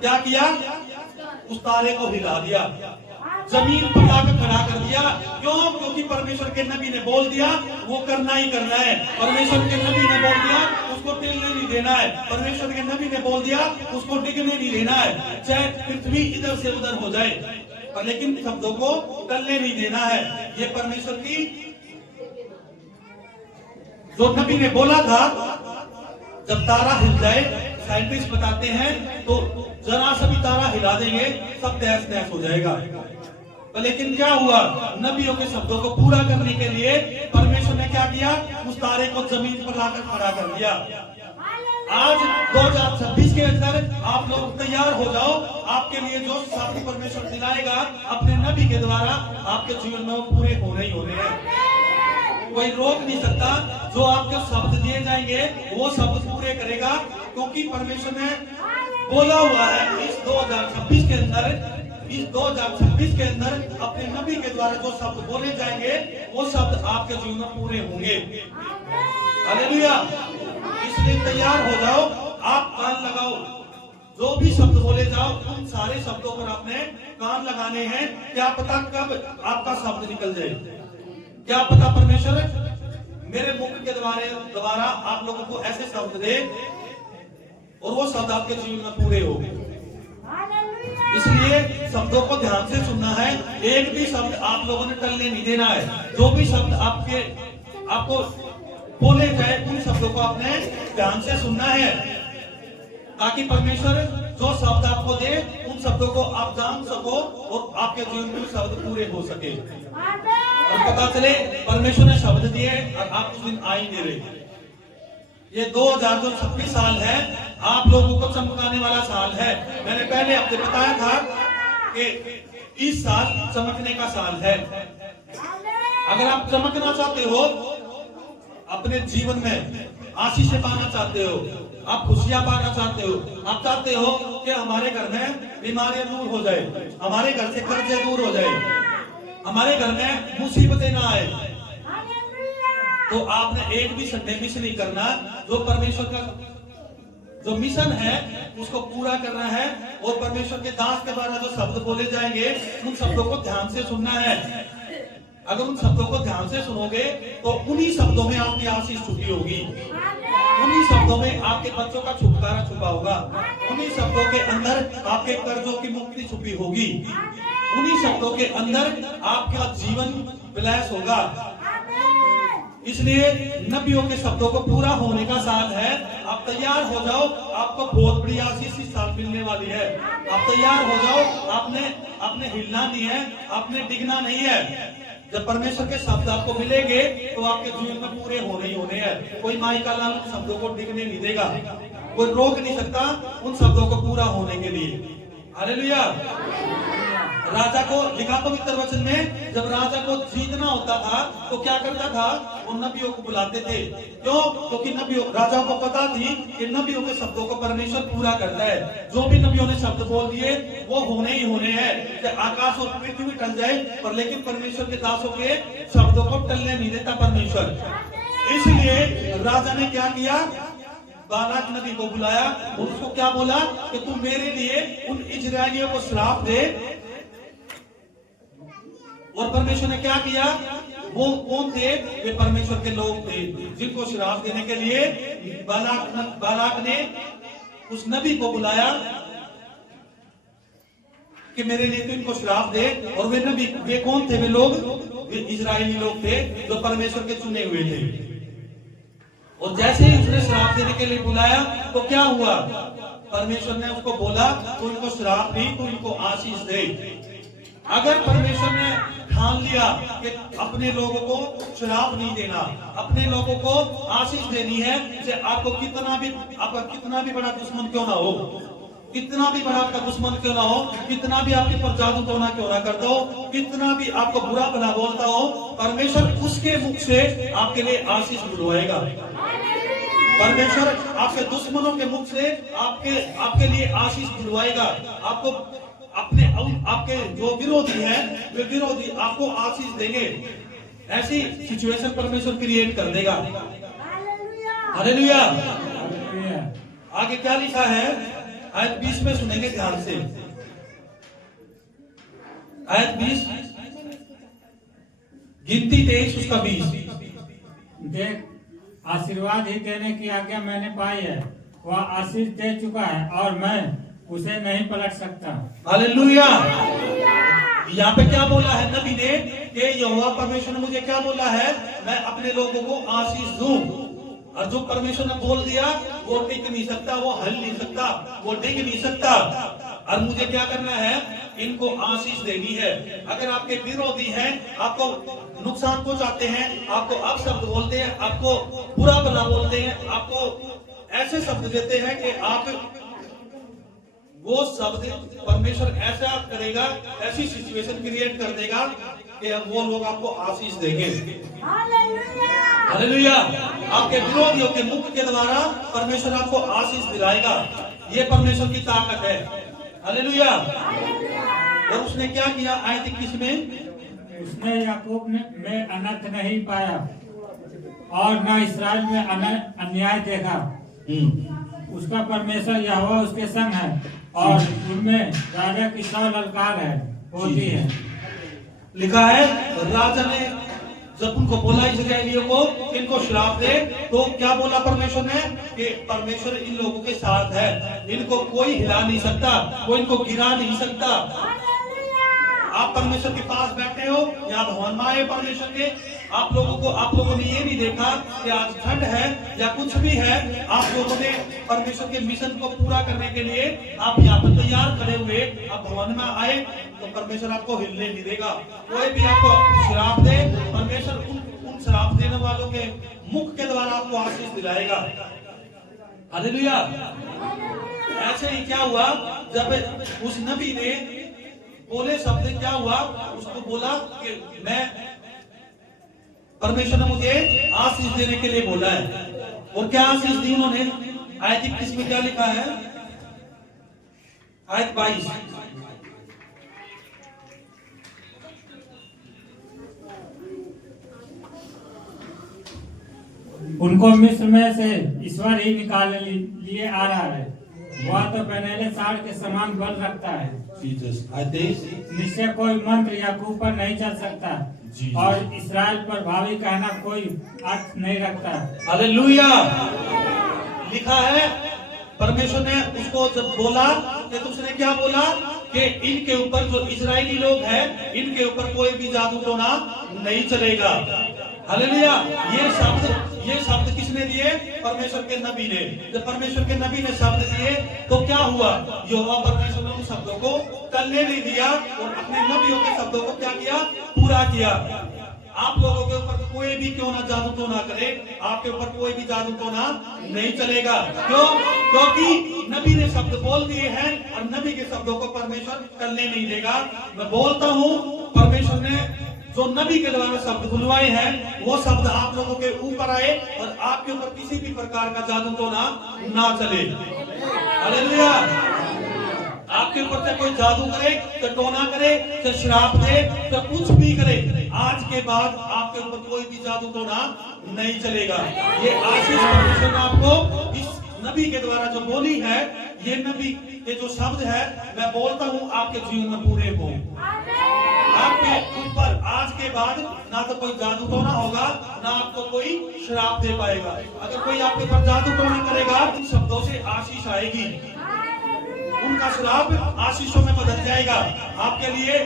क्या किया? उस तारे को हिला दिया, जमीन पर लाकर खड़ा कर दिया। क्यों? क्योंकि परमेश्वर के नबी ने बोल दिया, वो करना ही करना है। परमेश्वर के नबी ने बोल दिया, उसको टिकने नहीं देना है। परमेश्वर के नबी ने बोल दिया, उसको टिकने नहीं देना है, चाहे पृथ्वी इधर से उधर हो जाए, पर लेकिन शब्दों को टलने नहीं देना है। ये परमेश्वर की जो नबी ने बोला था, जब तारा हिल जाए, साइंटिस्ट बताते हैं, तो जरा सा भी तारा हिला देंगे, सब तहस नहस हो जाएगा। लेकिन क्या हुआ? नबियों के शब्दों को पूरा करने के लिए परमेश्वर ने क्या किया? उस तारे को जमीन पर लाकर खड़ा कर दिया। आज 2026 के अंदर आप लोग तैयार हो जाओ। आपके लिए जो शब्द परमेश्वर दिलाएगा अपने नबी के द्वारा, आपके जीवन में वो पूरे होने ही होने हैं। कोई रोक नहीं सकता। जो आपके शब्द दिए जाएंगे, वो शब्द पूरे करेगा, क्योंकि परमेश्वर ने बोला हुआ है इस 2026 के अंदर, इस 2026 के अंदर अपने नबी के द्वारा जो शब्द बोले जाएंगे, वो शब्द आपके जीवन में पूरे होंगे। हालेलुया। इसलिए तैयार हो जाओ, आप कान लगाओ, जो भी शब्द बोले जाओ, उन सारे शब्दों पर आपने कान लगाने हैं। क्या पता कब आपका शब्द निकल जाए, क्या पता परमेश्वर मेरे मुख के द्वारा आप लोगों को ऐसे शब्द दे, और वो शब्द आपके जीवन में पूरे हो। इसलिए शब्दों को ध्यान से सुनना है। एक भी शब्द आप लोगों ने टलने नहीं देना है। जो भी शब्द आपको बोले जाए, उन शब्दों को आपने ध्यान से सुनना है, ताकि परमेश्वर जो शब्द आपको दे, उन शब्दों को आप जान सको, और आपके जीवन में शब्द पूरे हो सके, और पता चले परमेश्वर ने शब्द दिए और आप उस दिन आ ही नहीं रहे। ये 2026 साल है, आप लोगों को चमकाने वाला साल है। मैंने पहले आपसे बताया था कि इस साल चमकने का साल है। अगर आप चमकना चाहते हो, अपने जीवन में आशीष पाना चाहते हो, आप खुशियां पाना चाहते हो, आप चाहते हो कि हमारे घर में बीमारियां दूर हो जाए, हमारे घर से कर्जे दूर हो जाए, हमारे घर में मुसीबतें ना आए, तो आपने एक भी संडे मिस नहीं करना। जो परमेश्वर का जो मिशन है, उसको पूरा करना है, और परमेश्वर के दास के द्वारा जो शब्द बोले जाएंगे, उन शब्दों को ध्यान से सुनना है। अगर उन शब्दों को ध्यान से सुनोगे, तो उन्हीं शब्दों में आपकी आशीष छुपी होगी, उन्हीं शब्दों में आपके बच्चों का छुटकारा छुपा होगा, उन्हीं शब्दों के अंदर आपके कर्जों की मुक्ति छुपी होगी, उन्हीं शब्दों के अंदर आपका जीवन विलास होगा। इसलिए नबियों के शब्दों को पूरा होने का साल है। आप तैयार हो जाओ, आपको बहुत बड़ी आशीष इस साल मिलने वाली है। आप तैयार हो जाओ, आपने हिलना नहीं है, आपने डिगना नहीं है। जब परमेश्वर के शब्द आपको मिलेंगे तो आपके जीवन में पूरे होने ही होने हैं। कोई माई का लाल उन शब्दों को डिगने नहीं देगा, कोई रोक नहीं सकता उन शब्दों को पूरा होने के लिए। हालेलुया। राजा को लिखा पवित्र वचन में, जब राजा को जीतना होता था तो क्या करता था, वो नबियों को बुलाते थे। क्यों? क्योंकि नबियों, राजाओं को पता थी कि नबियों के शब्दों को परमेश्वर पूरा करता है। जो भी नबियों ने शब्द बोल दिए वो होने ही होने हैं। कि आकाश और पृथ्वी टल जाए पर लेकिन परमेश्वर के दासों के शब्दों को टलने नहीं देता परमेश्वर। इसलिए राजा ने क्या किया, बालाक नबी को बुलाया, उसको क्या बोला कि तू मेरे लिए उन इजरायलियों को श्राप दे। और परमेश्वर ने क्या किया, वो कौन थे, वे परमेश्वर के लोग थे जिनको श्राप देने के लिए बालाक ने उस नबी को बुलाया कि मेरे लिए तो इनको श्राप दे। और वे नबी, वे कौन थे, वे लोग, वे इजरायली लोग थे जो परमेश्वर के चुने हुए थे। और जैसे ही उसने श्राप देने के लिए बुलाया तो क्या हुआ, परमेश्वर ने उसको बोला तो इनको श्राप नहीं, तो इनको आशीष दे। अगर परमेश्वर ने ठान लिया कि अपने लोगों को श्राप नहीं देना, अपने लोगों को आशीष देनी है, चाहे आपको कितना भी बड़ा दुश्मन क्यों ना हो, कितना भी बड़ा आपका दुश्मन क्यों ना हो, कितना भी आपके पर जादू टोना क्यों ना करता हो, कितना भी आपको बुरा भला बोलता हो, परमेश्वर उसके मुख से आपके लिए आशीष बुलवाएगा। परमेश्वर आपके दुश्मनों के मुख से आपके लिए आशीष बुलवाएगा। आपको आपके जो विरोधी हैं, वे विरोधी आपको आशीष देंगे। ऐसी सिचुएशन परमेश्वर क्रिएट कर देगा। हालेलुया। आगे क्या लिखा है, आयत 20 में सुनेंगे ध्यान से। आयत 20, गिनती 23 उसका 20। देख, आशीर्वाद ही देने की आज्ञा मैंने पाई है, वह आशीष दे चुका है और मैं उसे नहीं पलट सकता। हालेलुया। यहाँ पे क्या बोला है नबी ने कि यहोवा परमेश्वर ने मुझे क्या बोला है, मैं अपने लोगों को आशीष दूं। और जो परमेश्वर ने बोल दिया वो टिक नहीं सकता, वो हल नहीं सकता, वो डिग नहीं सकता। और मुझे क्या करना है, इनको आशीष देनी है। अगर आपके विरोधी हैं, आपको नुकसान पहुंचाते हैं, आपको अपशब्द बोलते हैं, आपको बुरा भला बोलते हैं, आपको ऐसे शब्द देते हैं कि आप, वो शब्द परमेश्वर ऐसा करेगा, ऐसी सिचुएशन क्रिएट कर देगा कि वो लोग आपको आशीष देंगे। हालेलुया। आपके विरोधियों के मुख के द्वारा परमेश्वर आपको आशीष दिलाएगा। ये परमेश्वर की ताकत है। हालेलुया। और उसने क्या किया, आयत 21 में, उसने याकूब में अनर्थ नहीं पाया और न इस्राएल में अन्याय देखा। उसका परमेश्वर यहोवा उसके संग है और उनमें राजा की सौ ललकार होती है। लिखा है, राजा ने जब उनको बोला इस्राएलियों को इनको श्राप दे, तो क्या बोला परमेश्वर ने कि परमेश्वर इन लोगों के साथ है, इनको कोई हिला नहीं सकता, कोई इनको गिरा नहीं सकता। आप परमेश्वर के पास बैठे हो या भवन में आए परमेश्वर के, आप लोगों ने ये नहीं देखा कि आज ठंड है या कुछ भी है, आप लोगों ने परमेश्वर के मिशन को पूरा करने के लिए आप यहाँ पर तैयार खड़े हुए, आप भवन में आए, तो परमेश्वर आपको हिलने नहीं देगा। कोई भी आपको श्राप दे, परमेश्वर उन श्राप देने वालों के मुख के द्वारा आपको आशीष दिलाएगा। हालेलुया। ऐसे ही क्या हुआ, जब उस नबी ने बोले शब्द, क्या हुआ, उसको बोला कि मैं, परमेश्वर ने मुझे आशीष देने के लिए बोला है। और क्या आशीष दी उन्होंने, आयत 21 में क्या लिखा है, आयत 22, उनको मिस्र में से ईश्वर ही निकालने लिए आ रहा है, वह तो पहले साड़ के समान बल रखता है। निश्चय कोई मंत्र याकूब पर नहीं चल सकता और इस्राएल पर भावी कहना कोई अर्थ नहीं रखता। हालेलुया। लिखा है, परमेश्वर ने उसको जब बोला कि उसने क्या बोला कि इनके ऊपर, जो इजरायली लोग हैं, इनके ऊपर कोई भी जादू टोना नहीं चलेगा। हालेलुया। ये शब्द किसने दिए? परमेश्वर के नबी ने। जब परमेश्वर के नबी ने शब्द दिए तो क्या हुआ? यहोवा परमेश्वर ने उन शब्दों को टलने नहीं दिया और अपने नबियों के शब्दों को क्या किया? पूरा किया। आप लोगों के ऊपर कोई भी क्यों ना जादू तो ना करे, आपके ऊपर कोई भी जादू तो ना नहीं चलेगा। क्यों? क्योंकि नबी ने शब्द बोल दिए हैं और नबी के शब्दों को परमेश्वर टलने नहीं देगा। मैं बोलता हूँ, परमेश्वर ने जो नबी के द्वारा शब्द बुलवाए हैं वो शब्द आप लोगों के ऊपर आए और आपके ऊपर किसी भी प्रकार का जादू तो ना चले। हालेलुया। आपके ऊपर चाहे कोई जादू करे, चाहे टोना करे, चाहे श्राप दे, चाहे कुछ भी करे, आज के बाद आपके ऊपर कोई भी जादू टोना नहीं चलेगा। ये आशीष परमेश्वर ने आपको इस नबी के द्वारा जो बोली है, ये नबी के जो शब्द है, मैं बोलता हूँ आपके जीवन में पूरे हो। आपके ऊपर आज के बाद ना तो कोई जादू टोना होगा, ना आपको कोई श्राप दे पाएगा। अगर कोई आपके ऊपर जादू टोना करेगा, इन शब्दों से आशीष आएगी, उनका श्राप आशीषों में बदल जाएगा। आपके लिए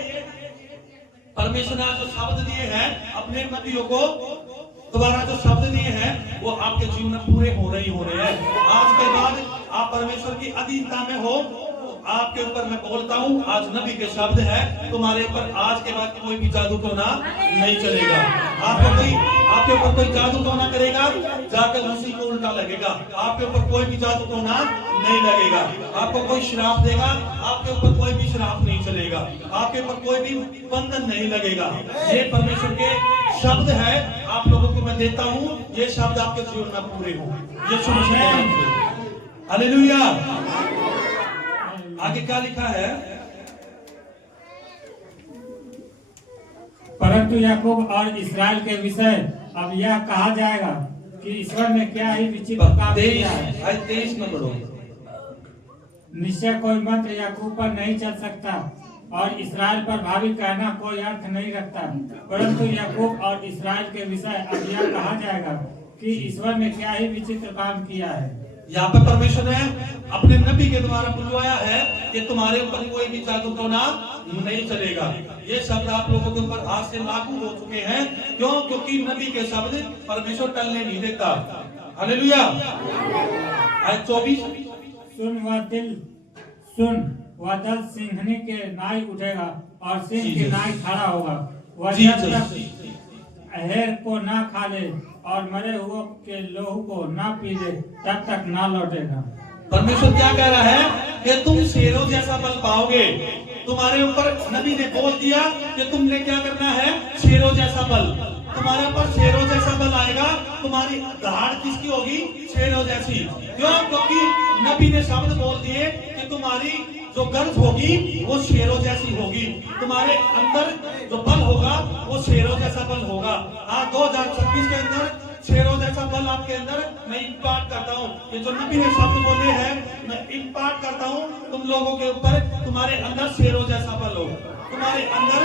परमेश्वर ने जो शब्द दिए हैं, अपने नबियों को द्वारा जो शब्द दिए हैं, वो आपके जीवन में पूरे हो रहे हैं। आज के बाद आप परमेश्वर की अधीनता में हो। आपके ऊपर मैं बोलता हूँ, आज नबी के शब्द है, तुम्हारे ऊपर आज के बाद कोई भी जादू टोना नहीं चलेगा। आपके ऊपर कोई जादू टोना करेगा, जाकर उसी को उल्टा लगेगा। आपके ऊपर कोई भी जादू टोना नहीं लगेगा। आपको कोई श्राप देगा, आपके ऊपर कोई भी श्राप नहीं चलेगा। आपके ऊपर कोई भी बंधन नहीं लगेगा। ये परमेश्वर के शब्द है, आप लोगों को मैं देता हूँ। ये शब्द आपके जीवन में पूरे हो। यीशु मसीह के नाम से हालेलुया। आगे क्या लिखा है? परंतु याकूब और इस्राएल के विषय अब यह कहा जाएगा कि ईश्वर ने क्या ही विचित्र काम किया है। 23 में पढ़ो। निश्चय कोई मंत्र याकूब पर नहीं चल सकता और इस्राएल पर भावी कहना कोई अर्थ नहीं रखता। परंतु याकूब और इस्राएल के विषय अब यह कहा जाएगा कि ईश्वर ने क्या ही विचित्र काम किया है। यहाँ पे परमेश्वर ने अपने नबी के द्वारा बुलवाया है कि तुम्हारे ऊपर कोई भी जादू टोना नहीं चलेगा। ये शब्द आप लोगों के ऊपर आज से लागू हो चुके हैं। क्यों? क्योंकि नबी के शब्द परमेश्वर टलने नहीं देता। हालेलुया। आयत 24। सुन वह दल सिंहनी के नाई उठेगा और सिंह के नाई खड़ा होगा। वह जब तक अहेर को ना खा ले और मरे हुए के लोहू को ना पी ले, तब तक ना लौटेगा। परमेश्वर क्या कह रहा है कि तुम शेरों जैसा बल पाओगे। तुम्हारे ऊपर नबी ने बोल दिया कि तुमने क्या करना है? शेरों जैसा बल। तुम्हारे ऊपर शेरों जैसा बल आएगा। तुम्हारी धाड़ किसकी होगी? शेरों जैसी। क्यों? क्योंकि नबी ने शब्द बोल दिए कि तुम्हारी जो गर्ज होगी वो शेरों जैसी होगी। तुम्हारे अंदर जो बल होगा वो शेरों जैसा बल होगा। हाँ, 2026 के अंदर शेरों जैसा बल आपके अंदर मैं इम्पार्ट करता हूँ। ये जो नबी ने शब्द बोले हैं, मैं इम्पार्ट करता हूँ तुम लोगों के ऊपर। तुम्हारे अंदर शेरों जैसा बल हो, तुम्हारे अंदर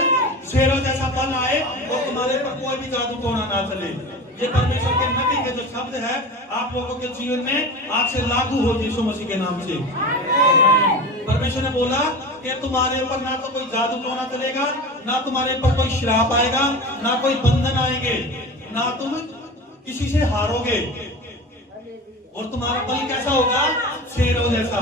शेरों जैसा बल आए और तुम्हारे पर कोई भी जादू टोना ना चले। ये परमेश्वर के नबी के जो शब्द है आप लोगों के जीवन में आज से लागू हो यीशु मसीह के नाम से। परमेश्वर ने बोला कि तुम्हारे ऊपर ना तो कोई जादू टोना चलेगा, ना तुम्हारे ऊपर कोई श्राप आएगा, ना कोई बंधन आएंगे, ना तुम किसी से हारोगे। और तुम्हारा बल कैसा होगा? शेरों जैसा।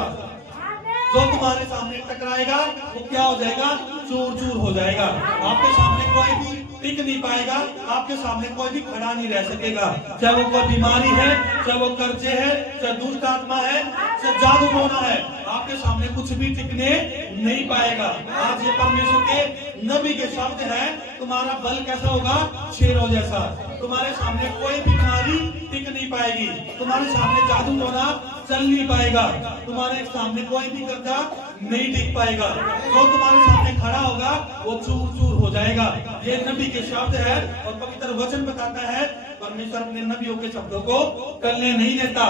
जो तुम्हारे सामने टकराएगा वो क्या हो जाएगा? चूर चूर हो जाएगा। आपके सामने कोई भी टिक नहीं पाएगा। आपके सामने कोई भी खड़ा नहीं रह सकेगा। चाहे वो कोई बीमारी है, चाहे वो कर्जे है, चाहे दुष्ट आत्मा है, चाहे जादू टोना है, आपके सामने कुछ भी टिकने नहीं पाएगा। आज ये परमेश्वर के नबी के शब्द है। तुम्हारा बल कैसा होगा? शेरों जैसा। तुम्हारे सामने कोई भी बीमारी टिक नहीं पाएगी। तुम्हारे सामने जादू टोना चल नहीं पाएगा। तुम्हारे सामने कोई भी कर्जा नहीं टिक पाएगा। जो तुम्हारे सामने खड़ा होगा वो चूर चूर हो जाएगा। ये नबी के शब्द है और पवित्र वचन बताता है परमेश्वर अपने नबियों के शब्दों को टलने नहीं देता।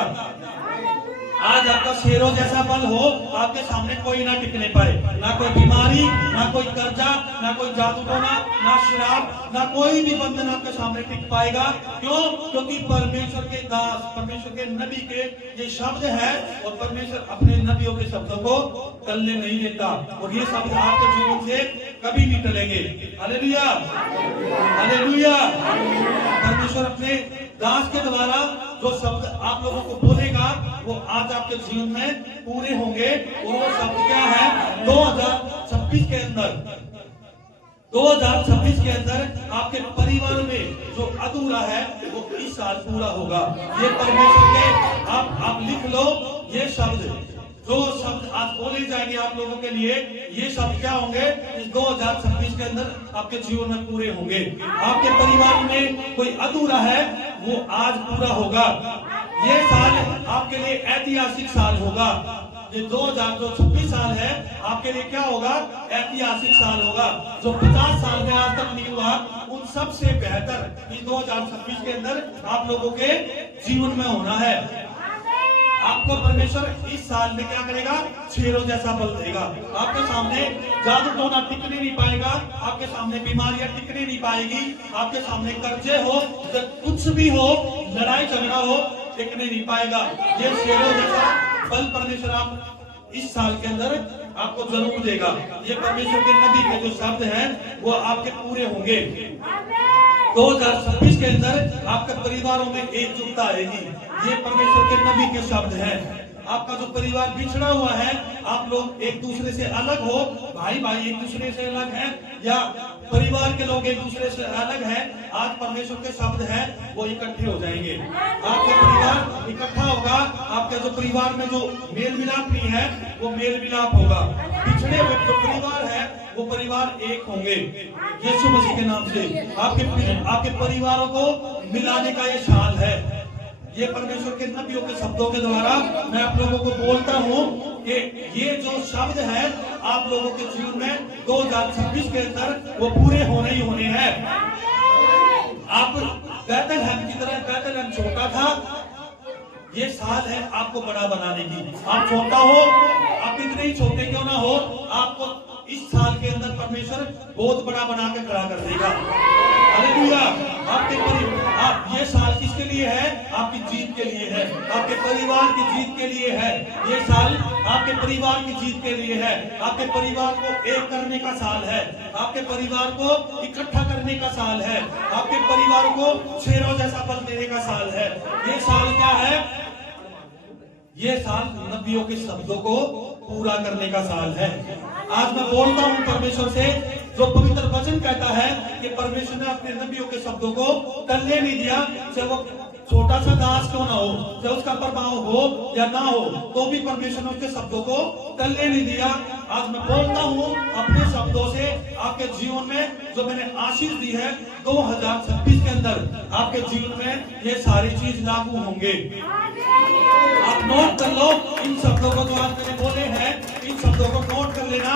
आज आपका शेरों जैसा बल हो, आपके सामने कोई ना टिकने पाए। ना कोई बीमारी, ना कोई कर्जा, ना कोई जादू टोना, ना श्राप, ना कोई भी बंधन आपके सामने टिक पाएगा। क्यों? क्योंकि परमेश्वर के दास, परमेश्वर के नबी के ये शब्द है और परमेश्वर अपने नबियों के शब्दों को टलने नहीं देता। और ये शब्द आपके जीवन से कभी नहीं टलेंगे। Hallelujah, hallelujah. परमेश्वर दास के द्वारा जो शब्द आप लोगों को बोलेगा वो आज आपके जीवन में पूरे होंगे। और वो शब्द क्या है? 2026 के अंदर 2026 के अंदर आपके परिवार में जो अधूरा है वो इस साल पूरा होगा। ये परमेश्वर के आप लिख लो, ये शब्द जो शब्द आज बोले जाएंगे आप लोगों के लिए, ये शब्द क्या होंगे? इस 2026 के अंदर आपके जीवन में पूरे होंगे। आपके परिवार में कोई अधूरा है वो आज पूरा होगा। ये साल आपके लिए ऐतिहासिक साल होगा। ये 2026 साल है आपके लिए क्या होगा? ऐतिहासिक साल होगा। जो 50 साल में आज तक नहीं हुआ उन सब से बेहतर इस 2026 के अंदर आप लोगों के जीवन में होना है। आपको परमेश्वर इस साल में क्या करेगा? शेरों जैसा बल देगा। आपके सामने जादू टोना टिकने नहीं पाएगा, आपके सामने बीमारियां टिकने नहीं पाएगी, आपके सामने कर्जे हो, कुछ भी हो, लड़ाई झगड़ा हो, टिकने नहीं पाएगा। ये शेरों जैसा बल परमेश्वर आप इस साल के अंदर आपको जरूर देगा। ये परमेश्वर के नबी के जो शब्द हैं वो आपके पूरे होंगे। 2026 के अंदर आपके परिवारों में एकजुटता आएगी। ये परमेश्वर के नबी के शब्द हैं। आपका जो परिवार बिछड़ा हुआ है, आप लोग एक दूसरे से अलग हो, भाई भाई एक दूसरे से अलग हैं, या परिवार के लोग एक दूसरे से अलग हैं, आज परमेश्वर के शब्द हैं वो इकट्ठे हो जाएंगे। आपका परिवार इकट्ठा होगा। आपके जो परिवार में जो मेल मिलाप नहीं है वो मेल मिलाप होगा। पिछड़े हुए जो परिवार है वो परिवार एक होंगे यीशु मसीह के नाम से। आपके परिवारों को मिलाने का ये साल है। ये परमेश्वर के नबियों के शब्दों के द्वारा मैं आप लोगों को बोलता हूँ कि ये जो शब्द है आप लोगों के जीवन में 2026 के अंदर वो पूरे होने ही होने हैं। आप बैतलहम की तरह, बैतलहम छोटा था, ये साल है आपको बड़ा बनाने की। आप छोटा हो, आप कितने ही छोटे क्यों ना हो, आपको इस साल के अंदर परमेश्वर बहुत बड़ा बना के खड़ा कर देगा। हालेलुया। ये साल किसके लिए है? आपकी जीत के लिए है, आपके परिवार की जीत के लिए है। ये साल आपके परिवार की जीत के लिए है। आपके परिवार को एक करने का साल है, आपके परिवार को इकट्ठा करने का साल है, आपके परिवार को शेरों जैसा बल देने का साल है। ये साल क्या है? ये साल नबियों के शब्दों को पूरा करने का साल है। आज मैं बोलता हूं परमेश्वर से, जो पवित्र वचन कहता है कि परमेश्वर ने अपने नबियों के शब्दों को टलने नहीं दिया। चाहे वो छोटा सा दास क्यों ना हो, चाहे उसका प्रभाव हो या ना हो, तो भी परमेश्वर ने उसके शब्दों को टलने नहीं दिया। आज मैं बोलता हूं अपने शब्दों से आपके जीवन में जो मैंने आशीष दी है 2026 के अंदर आपके जीवन में ये सारी चीज लागू होंगे। आप नोट कर लो इन शब्दों को जो आज मैंने बोले हैं, इन शब्दों को नोट कर लेना।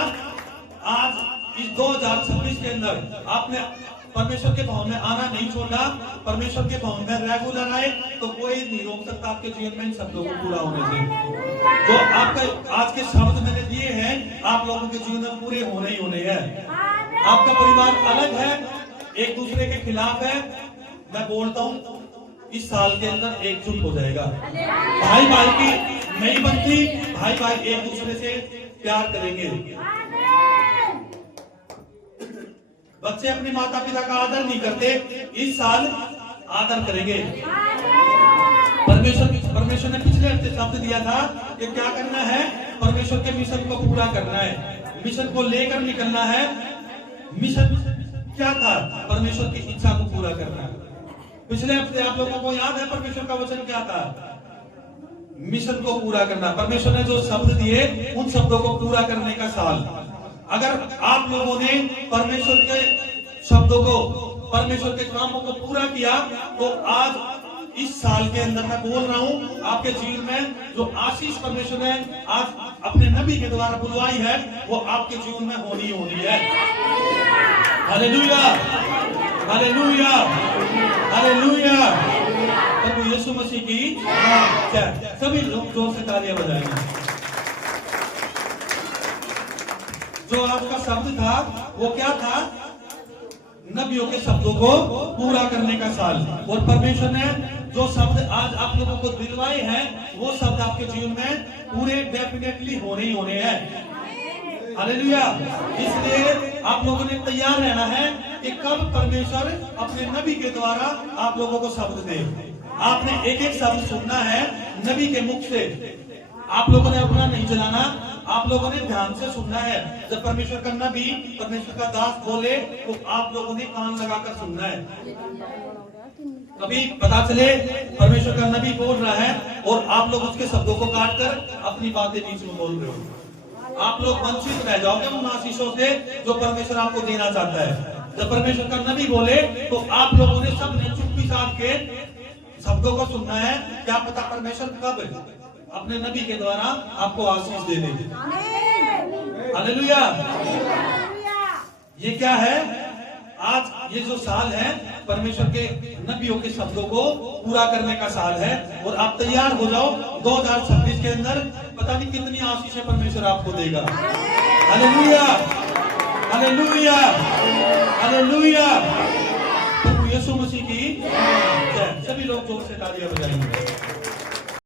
आज इस 2026 के अंदर आपने परमेश्वर के भवन में आना नहीं छोड़ा, परमेश्वर के भवन में रेगुलर आए, तो कोई नहीं रोक सकता आपके जीवन में इन शब्दों को पूरा होने से। जो आपका आज के शब्द मैंने दिए हैं आप लोगों के जीवन में पूरे होने ही होने हैं। आपका परिवार अलग है, एक दूसरे के खिलाफ है, मैं बोलता हूँ इस साल के अंदर एकजुट हो जाएगा। भाई भाई की नहीं बनती, भाई भाई एक दूसरे से प्यार करेंगे। बच्चे अपने माता पिता का आदर नहीं करते, इस साल आदर करेंगे। परमेश्वर ने पिछले हफ्ते शब्द दिया था कि क्या करना है? परमेश्वर के मिशन को पूरा करना है, मिशन को लेकर निकलना है। मिशन क्या था? परमेश्वर की इच्छा को पूरा करना। पिछले हफ्ते आप लोगों को याद है परमेश्वर का वचन क्या था? मिशन को पूरा करना। परमेश्वर ने जो शब्द दिए उन शब्दों को पूरा करने का साल। अगर आप लोगों ने परमेश्वर के शब्दों को, परमेश्वर के कामों को पूरा किया, तो आज इस साल के अंदर मैं बोल रहा हूं आपके जीवन में जो आशीष परमेश्वर ने आज अपने नबी के द्वारा बुलवाई है वो आपके जीवन में होनी होनी है। Hallelujah, hallelujah, hallelujah. प्रभु यीशु मसीह की जय। सभी लोग जोर से तालियां बजाएंगे। जो आपका शब्द था वो क्या था? नबियों के शब्दों को पूरा करने का साल। और परमेश्वर ने जो शब्द आज आप लोगों को दिलवाए हैं वो शब्द आपके जीवन में पूरे डेफिनेटली होने ही होने हैं। हालेलुया। इसलिए आप लोगों ने तैयार रहना है कि कब परमेश्वर अपने नबी के द्वारा आप लोगों को शब्द दे। आपने एक एक शब्द सुनना है नबी के मुख से। आप लोगों ने अपना नहीं चलाना, आप लोगों ने ध्यान से सुनना है। जब परमेश्वर का नबी, परमेश्वर का दास बोले तो आप लोगों ने कान लगाकर सुनना है। कभी पता चले परमेश्वर का नबी बोल रहा है और आप लोग उसके शब्दों को काट कर अपनी बातें बीच में बोल रहे हो, आप लोग वंचित रह जाओगे उन आशीषों से जो परमेश्वर आपको देना चाहता है। जब परमेश्वर का नबी बोले तो आप लोगों ने सबने चुप्पी साध के शब्दों को सुनना है। क्या पता परमेश्वर कब अपने नबी के द्वारा आपको आशीष दे दे। हालेलुया। ये क्या है? आज ये जो साल है परमेश्वर के नबियों के शब्दों को पूरा करने का साल है और आप तैयार हो जाओ। 2026 के अंदर पता नहीं कितनी आशीषें परमेश्वर आपको देगा। Hallelujah, hallelujah, hallelujah. प्रभु यीशु मसीह की जय। सभी लोग जोर से तालियां बजाएंगे।